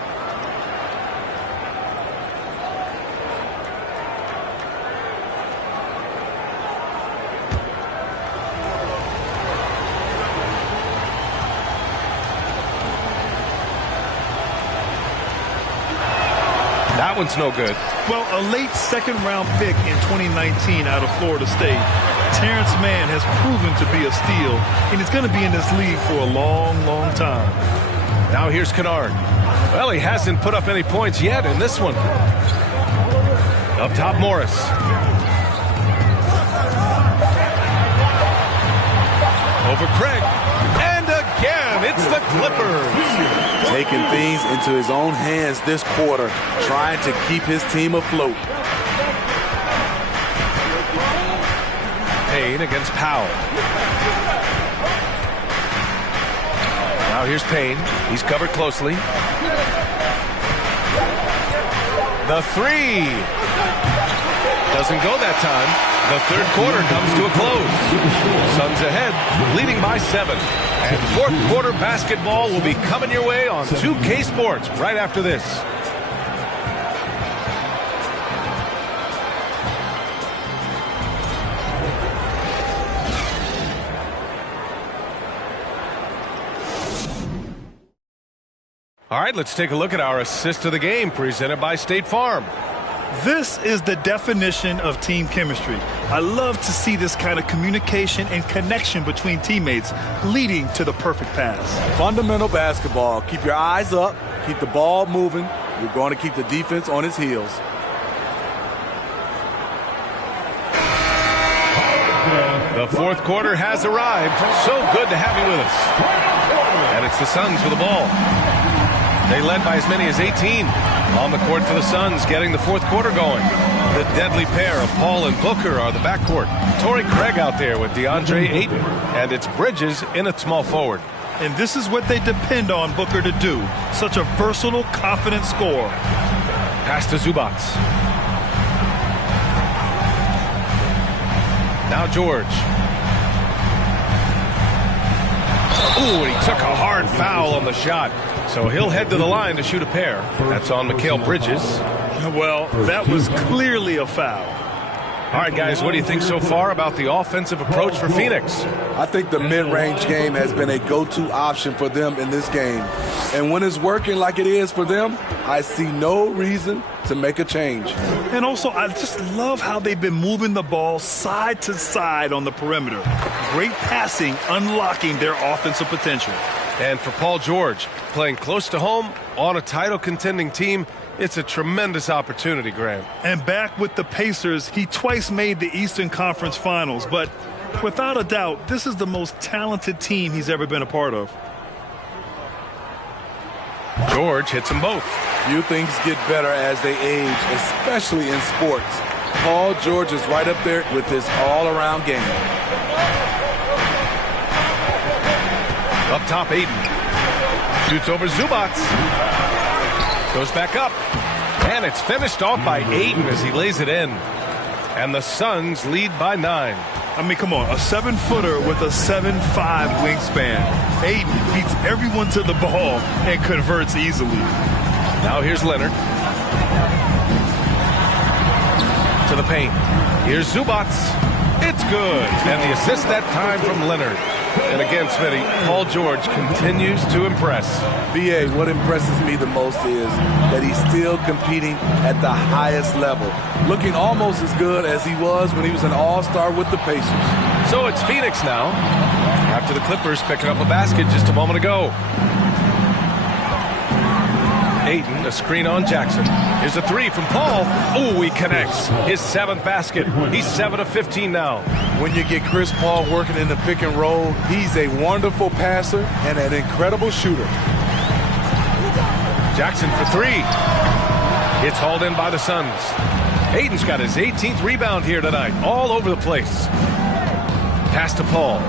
That one's no good. Well, a late second-round pick in 2019 out of Florida State, Terrence Mann has proven to be a steal, and he's going to be in this league for a long, long time. Now here's Kennard. Well, he hasn't put up any points yet in this one. Up top, Morris. Over Craig. And again, it's the Clippers. Taking things into his own hands this quarter, trying to keep his team afloat. Payne against Powell. Now here's Payne. He's covered closely. The 3. Doesn't go that time. The third quarter comes to a close. Suns ahead, leading by 7. And fourth quarter basketball will be coming your way on 2K Sports right after this. All right, let's take a look at our assist of the game presented by State Farm. This is the definition of team chemistry. I love to see this kind of communication and connection between teammates leading to the perfect pass. Fundamental basketball. Keep your eyes up. Keep the ball moving. You're going to keep the defense on its heels. The fourth quarter has arrived. So good to have you with us. And it's the Suns with the ball. They led by as many as 18 on the court for the Suns, getting the fourth quarter going. The deadly pair of Paul and Booker are the backcourt. Torrey Craig out there with DeAndre Ayton, and it's Bridges in at small forward. And this is what they depend on Booker to do. Such a versatile, confident scorer. Pass to Zubats. Now George. Ooh, and he took a hard foul on the shot. So he'll head to the line to shoot a pair. That's on Mikal Bridges. Well, that was clearly a foul. All right, guys, what do you think so far about the offensive approach for Phoenix? I think the mid-range game has been a go-to option for them in this game. And when it's working like it is for them, I see no reason to make a change. And also, I just love how they've been moving the ball side to side on the perimeter. Great passing, unlocking their offensive potential. And for Paul George, playing close to home on a title-contending team, it's a tremendous opportunity, Graham. And back with the Pacers, he twice made the Eastern Conference Finals. But without a doubt, this is the most talented team he's ever been a part of. George hits them both. Few things get better as they age, especially in sports. Paul George is right up there with his all-around game. Up top, Ayton. Shoots over Zubats. Goes back up. And it's finished off by Ayton as he lays it in. And the Suns lead by 9. I mean, come on. A 7-footer with a 7'5" wingspan. Ayton beats everyone to the ball and converts easily. Now here's Leonard. To the paint. Here's Zubats. It's good. And the assist that time from Leonard. And again, Smitty, Paul George continues to impress. B.A., what impresses me the most is that he's still competing at the highest level, looking almost as good as he was when he was an all-star with the Pacers. So it's Phoenix now, after the Clippers picking up a basket just a moment ago. Ayton, a screen on Jackson. Here's a three from Paul. Oh, he connects. His 7th basket. He's 7 of 15 now. When you get Chris Paul working in the pick and roll, he's a wonderful passer and an incredible shooter. Jackson for 3. It's hauled in by the Suns. Ayton's got his 18th rebound here tonight. All over the place. Pass to Paul.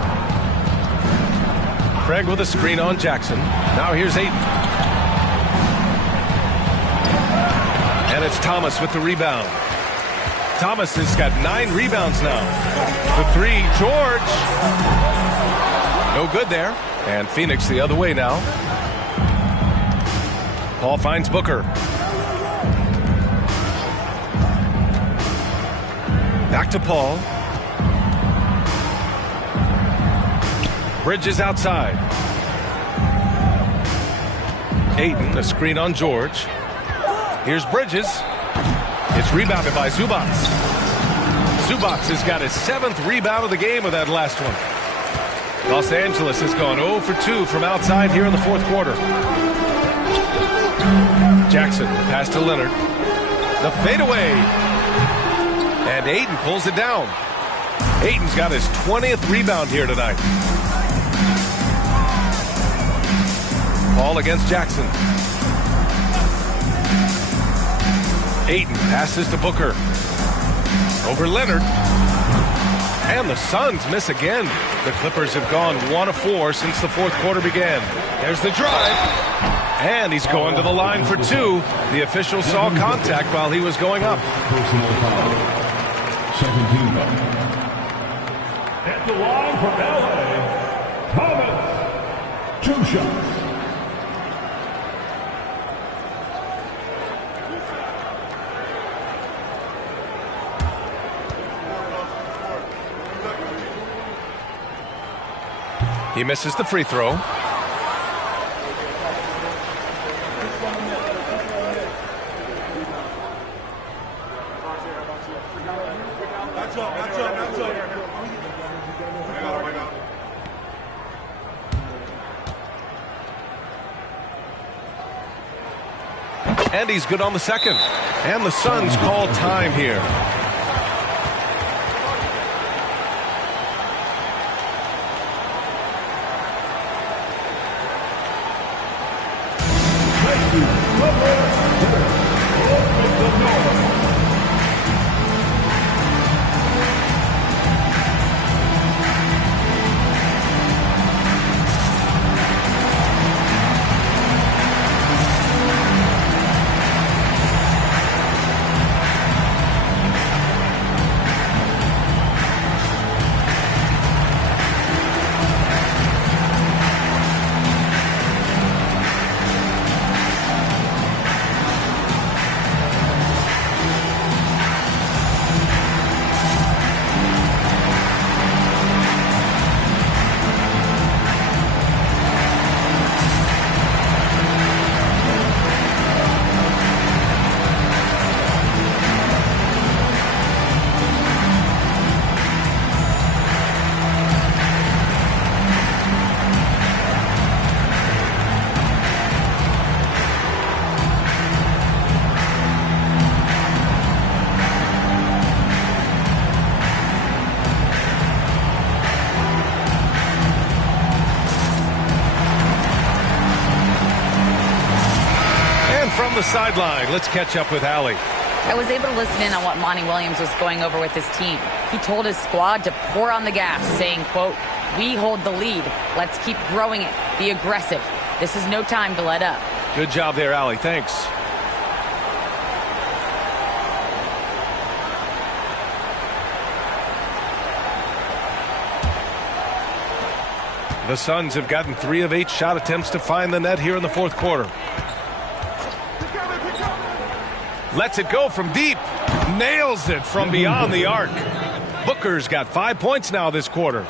Craig with a screen on Jackson. Now here's Ayton. And it's Thomas with the rebound. Thomas has got 9 rebounds now. The 3, George. No good there. And Phoenix the other way now. Paul finds Booker. Back to Paul. Bridges outside. Ayton, a screen on George. Here's Bridges. It's rebounded by Zubac. Zubac has got his 7th rebound of the game with that last one. Los Angeles has gone 0 for 2 from outside here in the 4th quarter. Jackson, pass to Leonard. The fadeaway. And Ayton pulls it down. Ayton's got his 20th rebound here tonight. Paul against Jackson. Ayton passes to Booker. Over Leonard. And the Suns miss again. The Clippers have gone 1 of 4 since the 4th quarter began. There's the drive. And he's going to the line for 2. The official saw contact while he was going up. Personal foul. Second team foul. At the line for LA, Thomas. 2 shots. He misses the free throw. And he's good on the second. And the Suns call time here. The sideline. Let's catch up with Allie. I was able to listen in on what Monty Williams was going over with his team. He told his squad to pour on the gas, saying, quote, "We hold the lead. Let's keep growing it. Be aggressive. This is no time to let up." Good job there, Allie. Thanks. The Suns have gotten 3 of 8 shot attempts to find the net here in the 4th quarter. Lets it go from deep. Nails it from beyond the arc. Booker's got 5 points now this quarter.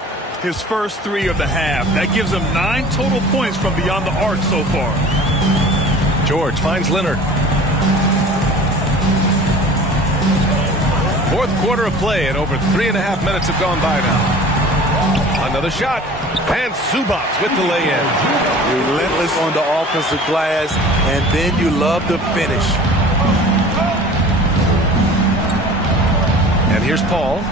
his first 3 of the half. That gives him 9 total points from beyond the arc so far. George finds Leonard. Fourth quarter of play, and over 3.5 minutes have gone by now. Another shot, and Zubac with the lay-in. Relentless on the offensive glass, and then you love the finish. And here's Paul.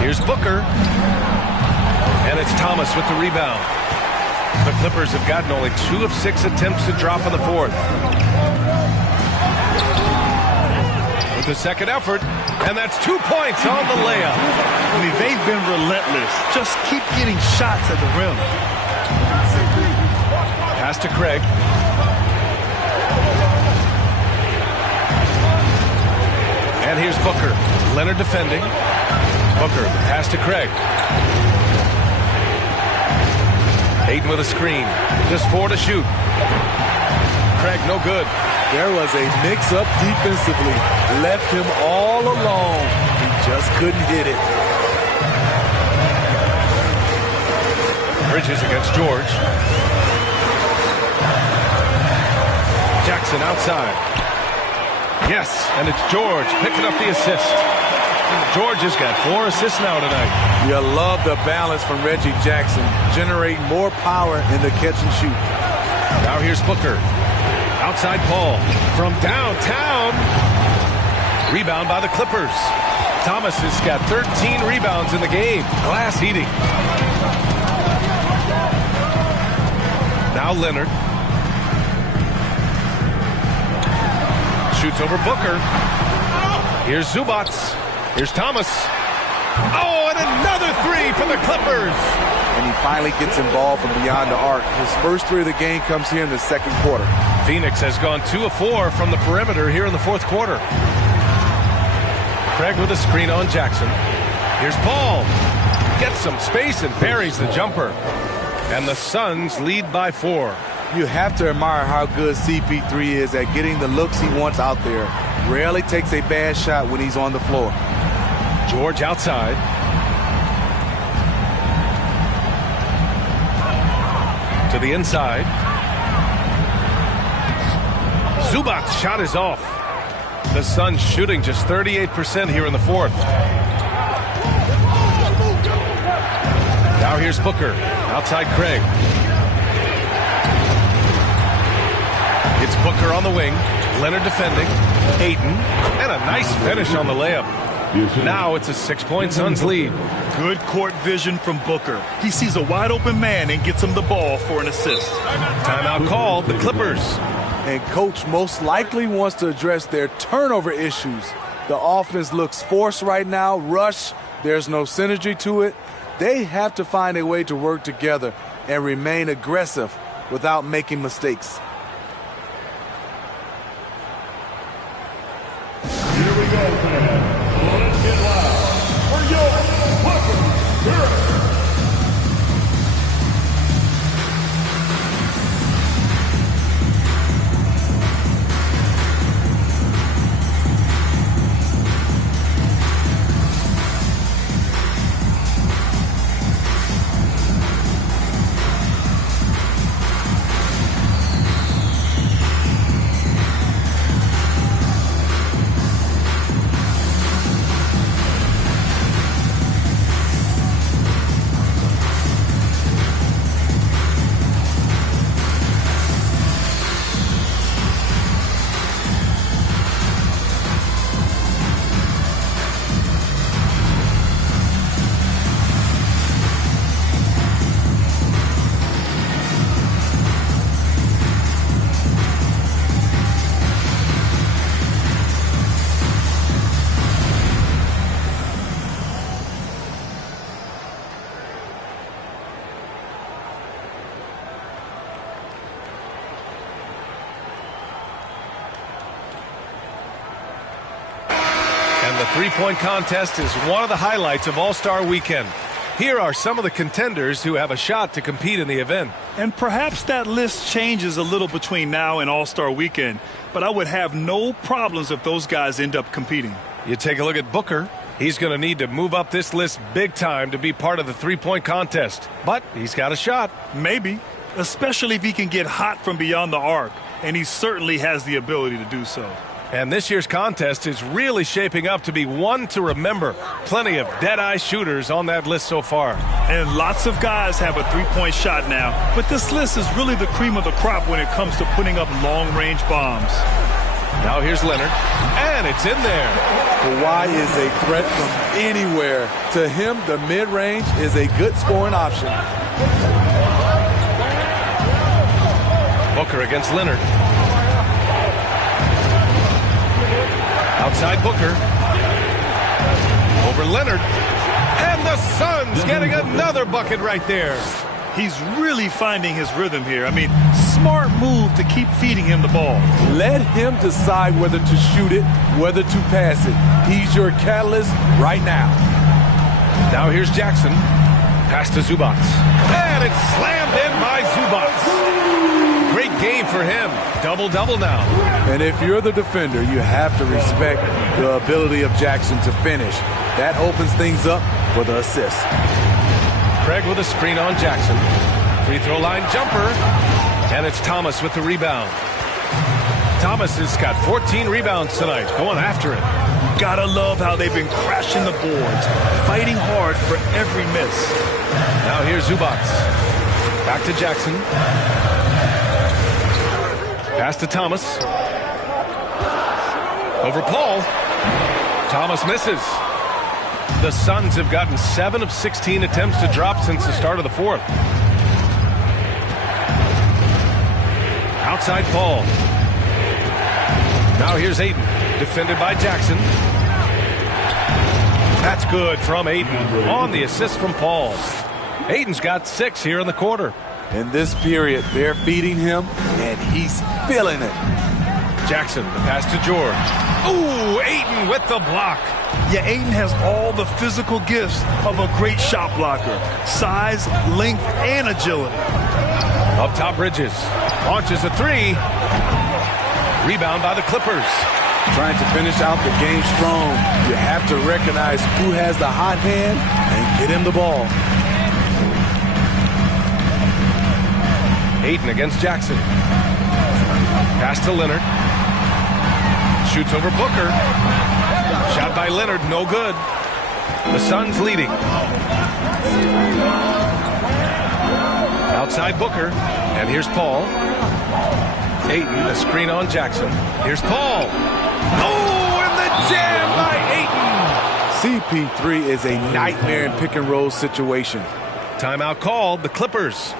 Here's Booker. And it's Thomas with the rebound. The Clippers have gotten only 2 of 6 attempts to drop in the fourth. With the second effort, and that's 2 points on the layup. I mean, they've been relentless. Just keep getting shots at the rim. Pass to Craig. And here's Booker. Leonard defending. Booker, pass to Craig. Ayton with a screen. Just 4 to shoot. Craig, no good. There was a mix-up defensively. Left him all alone. He just couldn't hit it. Bridges against George. Jackson outside. Yes, and it's George picking up the assist. George has got 4 assists now tonight. You love the balance from Reggie Jackson. Generate more power in the catch and shoot. Now here's Booker. Outside Paul. From downtown. Rebound by the Clippers. Thomas has got 13 rebounds in the game. Glass heating. Now Leonard. Shoots over Booker. Here's Zubac. Here's Thomas. Oh, and another 3 for the Clippers. And he finally gets involved from beyond the arc. His first 3 of the game comes here in the second quarter. Phoenix has gone 2 of 4 from the perimeter here in the fourth quarter. Craig with a screen on Jackson. Here's Paul. Gets some space and parries the jumper. And the Suns lead by 4. You have to admire how good CP3 is at getting the looks he wants out there. Rarely takes a bad shot when he's on the floor. George outside. To the inside. Zubac's shot is off. The Suns shooting just 38% here in the fourth. Now here's Booker. Outside Craig. It's Booker on the wing. Leonard defending. Ayton. And a nice finish on the layup. Now it's a 6-point Suns lead. Good court vision from Booker. He sees a wide open man and gets him the ball for an assist. Timeout called, the Clippers. And coach most likely wants to address their turnover issues. The offense looks forced right now, rush. There's no synergy to it. They have to find a way to work together and remain aggressive without making mistakes. Here we go, fans. Let's get loud for your Clippers. The three-point contest is one of the highlights of All-Star Weekend. Here are some of the contenders who have a shot to compete in the event. And perhaps that list changes a little between now and All-Star Weekend, but I would have no problems if those guys end up competing. You take a look at Booker. He's going to need to move up this list big time to be part of the three-point contest. But he's got a shot. Maybe, especially if he can get hot from beyond the arc. And he certainly has the ability to do so. And this year's contest is really shaping up to be one to remember. Plenty of dead-eye shooters on that list so far. And lots of guys have a three-point shot now. But this list is really the cream of the crop when it comes to putting up long-range bombs. Now here's Leonard. And it's in there. Kawhi is a threat from anywhere. To him, the mid-range is a good scoring option. Booker against Leonard. Outside Booker. Over Leonard. And the Suns getting another bucket right there. He's really finding his rhythm here. I mean, smart move to keep feeding him the ball. Let him decide whether to shoot it, whether to pass it. He's your catalyst right now. Now here's Jackson. Pass to Zubac. And it's slammed in by Zubac. Great game for him. Double-double now. And if you're the defender, you have to respect the ability of Jackson to finish. That opens things up for the assist. Craig with a screen on Jackson. Free throw line jumper. And it's Thomas with the rebound. Thomas has got 14 rebounds tonight, going after it. Gotta love how they've been crashing the boards, fighting hard for every miss. Now here's Zubac. Back to Jackson. Pass to Thomas. Over Paul. Thomas misses. The Suns have gotten 7 of 16 attempts to drop since the start of the fourth. Outside Paul. Now here's Ayton, defended by Jackson. That's good from Ayton on the assist from Paul. Ayton's got 6 here in the quarter. In this period, they're feeding him, and he's feeling it. Jackson, the pass to George. Ooh, Ayton with the block. Yeah, Ayton has all the physical gifts of a great shot blocker. Size, length, and agility. Up top, Bridges. Launches a 3. Rebound by the Clippers. Trying to finish out the game strong. You have to recognize who has the hot hand and get him the ball. Ayton against Jackson. Pass to Leonard. Shoots over Booker. Shot by Leonard, no good. The Suns leading. Outside Booker. And here's Paul. Ayton, a screen on Jackson. Here's Paul. Oh, and the jam by Ayton. CP3 is a nightmare in pick and roll situation. Timeout called, the Clippers.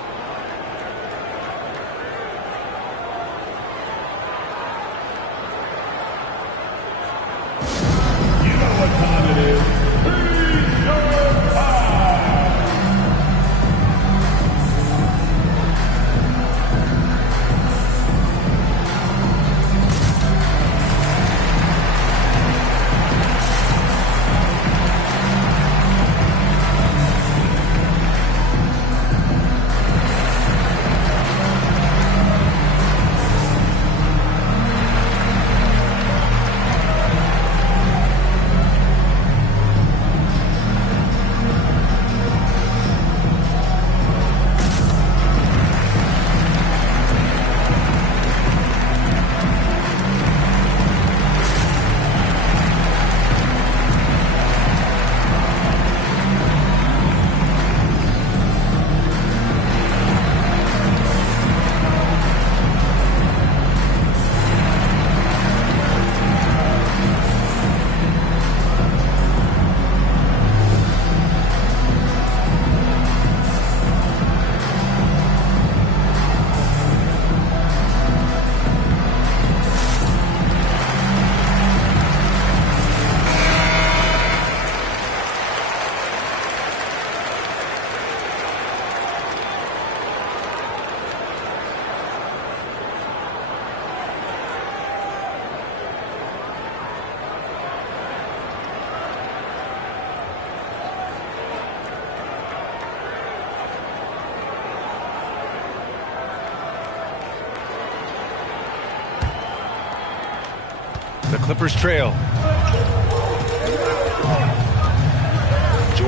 The Clippers trail.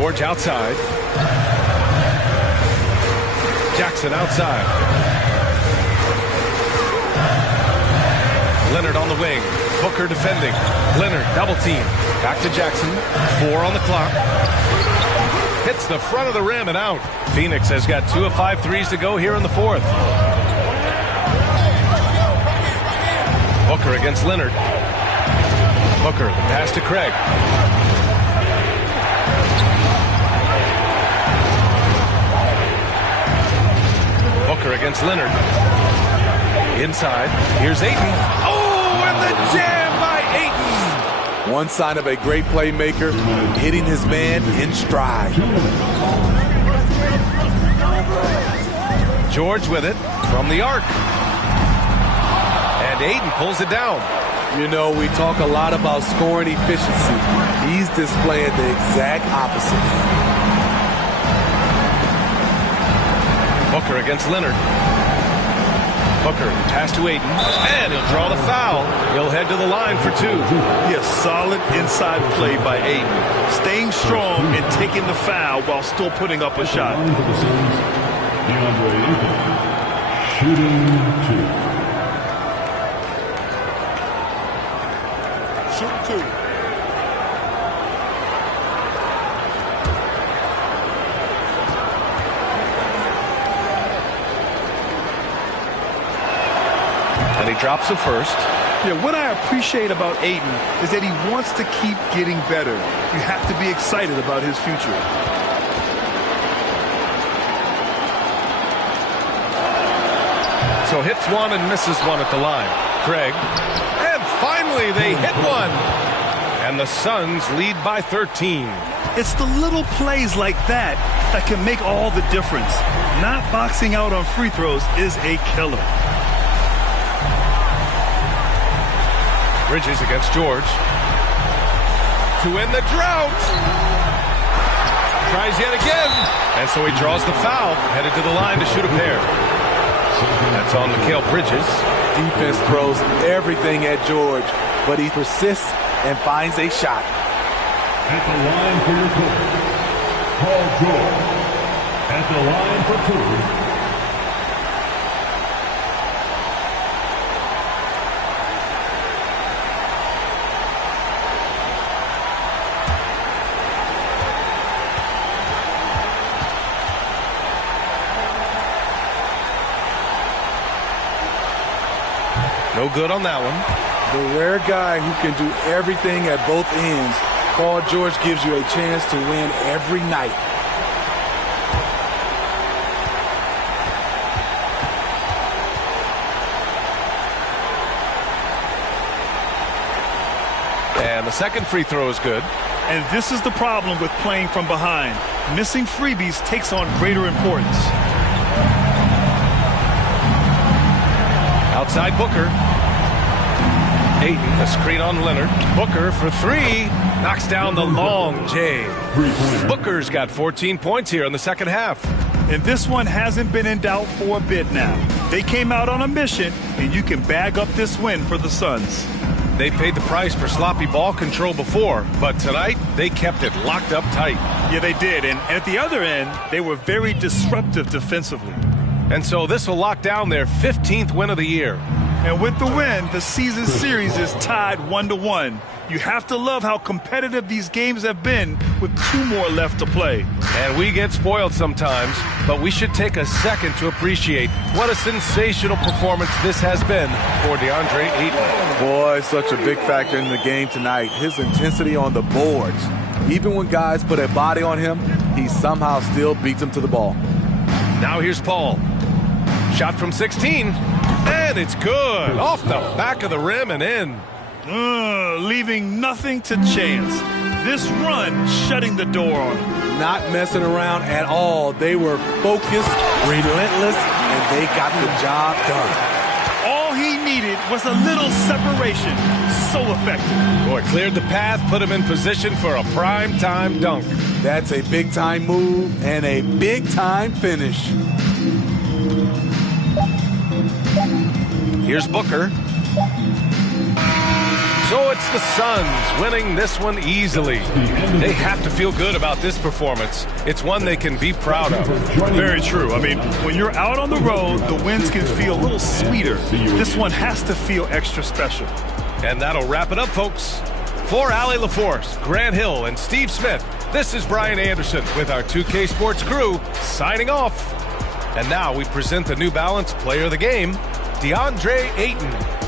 George outside. Jackson outside. Leonard on the wing. Booker defending. Leonard double team. Back to Jackson. 4 on the clock. Hits the front of the rim and out. Phoenix has got 2 of 5 threes to go here in the fourth. Booker against Leonard. Booker, the pass to Craig. Booker against Leonard. Inside. Here's Ayton. Oh, and the jam by Ayton. One sign of a great playmaker, hitting his man in stride. George with it from the arc. And Ayton pulls it down. You know, we talk a lot about scoring efficiency. He's displaying the exact opposite. Booker against Leonard. Booker, pass to Ayton, and he'll draw the foul. He'll head to the line for 2. Yes, solid inside play by Ayton. Staying strong and taking the foul while still putting up a shot. DeAndre Ayton, shooting 2. And he drops the first. Yeah, what I appreciate about Ayton is that he wants to keep getting better. You have to be excited about his future. So hits one and misses one at the line. Craig. And finally they hit one. And the Suns lead by 13. It's the little plays like that that can make all the difference. Not boxing out on free throws is a killer. Bridges against George. To end the drought. Tries yet again. And so he draws the foul. Headed to the line to shoot a pair. That's on Mikal Bridges. Defense throws everything at George, but he persists and finds a shot. At the line for your coach, Paul George. At the line for 2. No good on that one. The rare guy who can do everything at both ends. Paul George gives you a chance to win every night. And the second free throw is good. And this is the problem with playing from behind. Missing freebies takes on greater importance. Outside Booker. Ayton, a screen on Leonard. Booker for 3. Knocks down the long J. Booker's got 14 points here in the second half. And this one hasn't been in doubt for a bit now. They came out on a mission, and you can bag up this win for the Suns. They paid the price for sloppy ball control before, but tonight they kept it locked up tight. Yeah, they did. And at the other end, they were very disruptive defensively. And so this will lock down their 15th win of the year. And with the win, the season series is tied 1-1. You have to love how competitive these games have been with 2 more left to play. And we get spoiled sometimes, but we should take a second to appreciate what a sensational performance this has been for DeAndre Ayton. Boy, such a big factor in the game tonight. His intensity on the boards. Even when guys put a body on him, he somehow still beats them to the ball. Now here's Paul. Shot from 16, and it's good. Off the back of the rim and in. Leaving nothing to chance. This run shutting the door on him. Not messing around at all. They were focused, relentless, and they got the job done. All he needed was a little separation. So effective. Boy, cleared the path, put him in position for a prime-time dunk. That's a big-time move and a big-time finish. Here's Booker. So it's the Suns winning this one easily. They have to feel good about this performance. It's one they can be proud of. Very true. I mean, when you're out on the road, the wins can feel a little sweeter. This one has to feel extra special. And that'll wrap it up, folks. For Allie LaForce, Grant Hill, and Steve Smith, this is Brian Anderson with our 2K Sports crew signing off. And now we present the New Balance Player of the Game, DeAndre Ayton.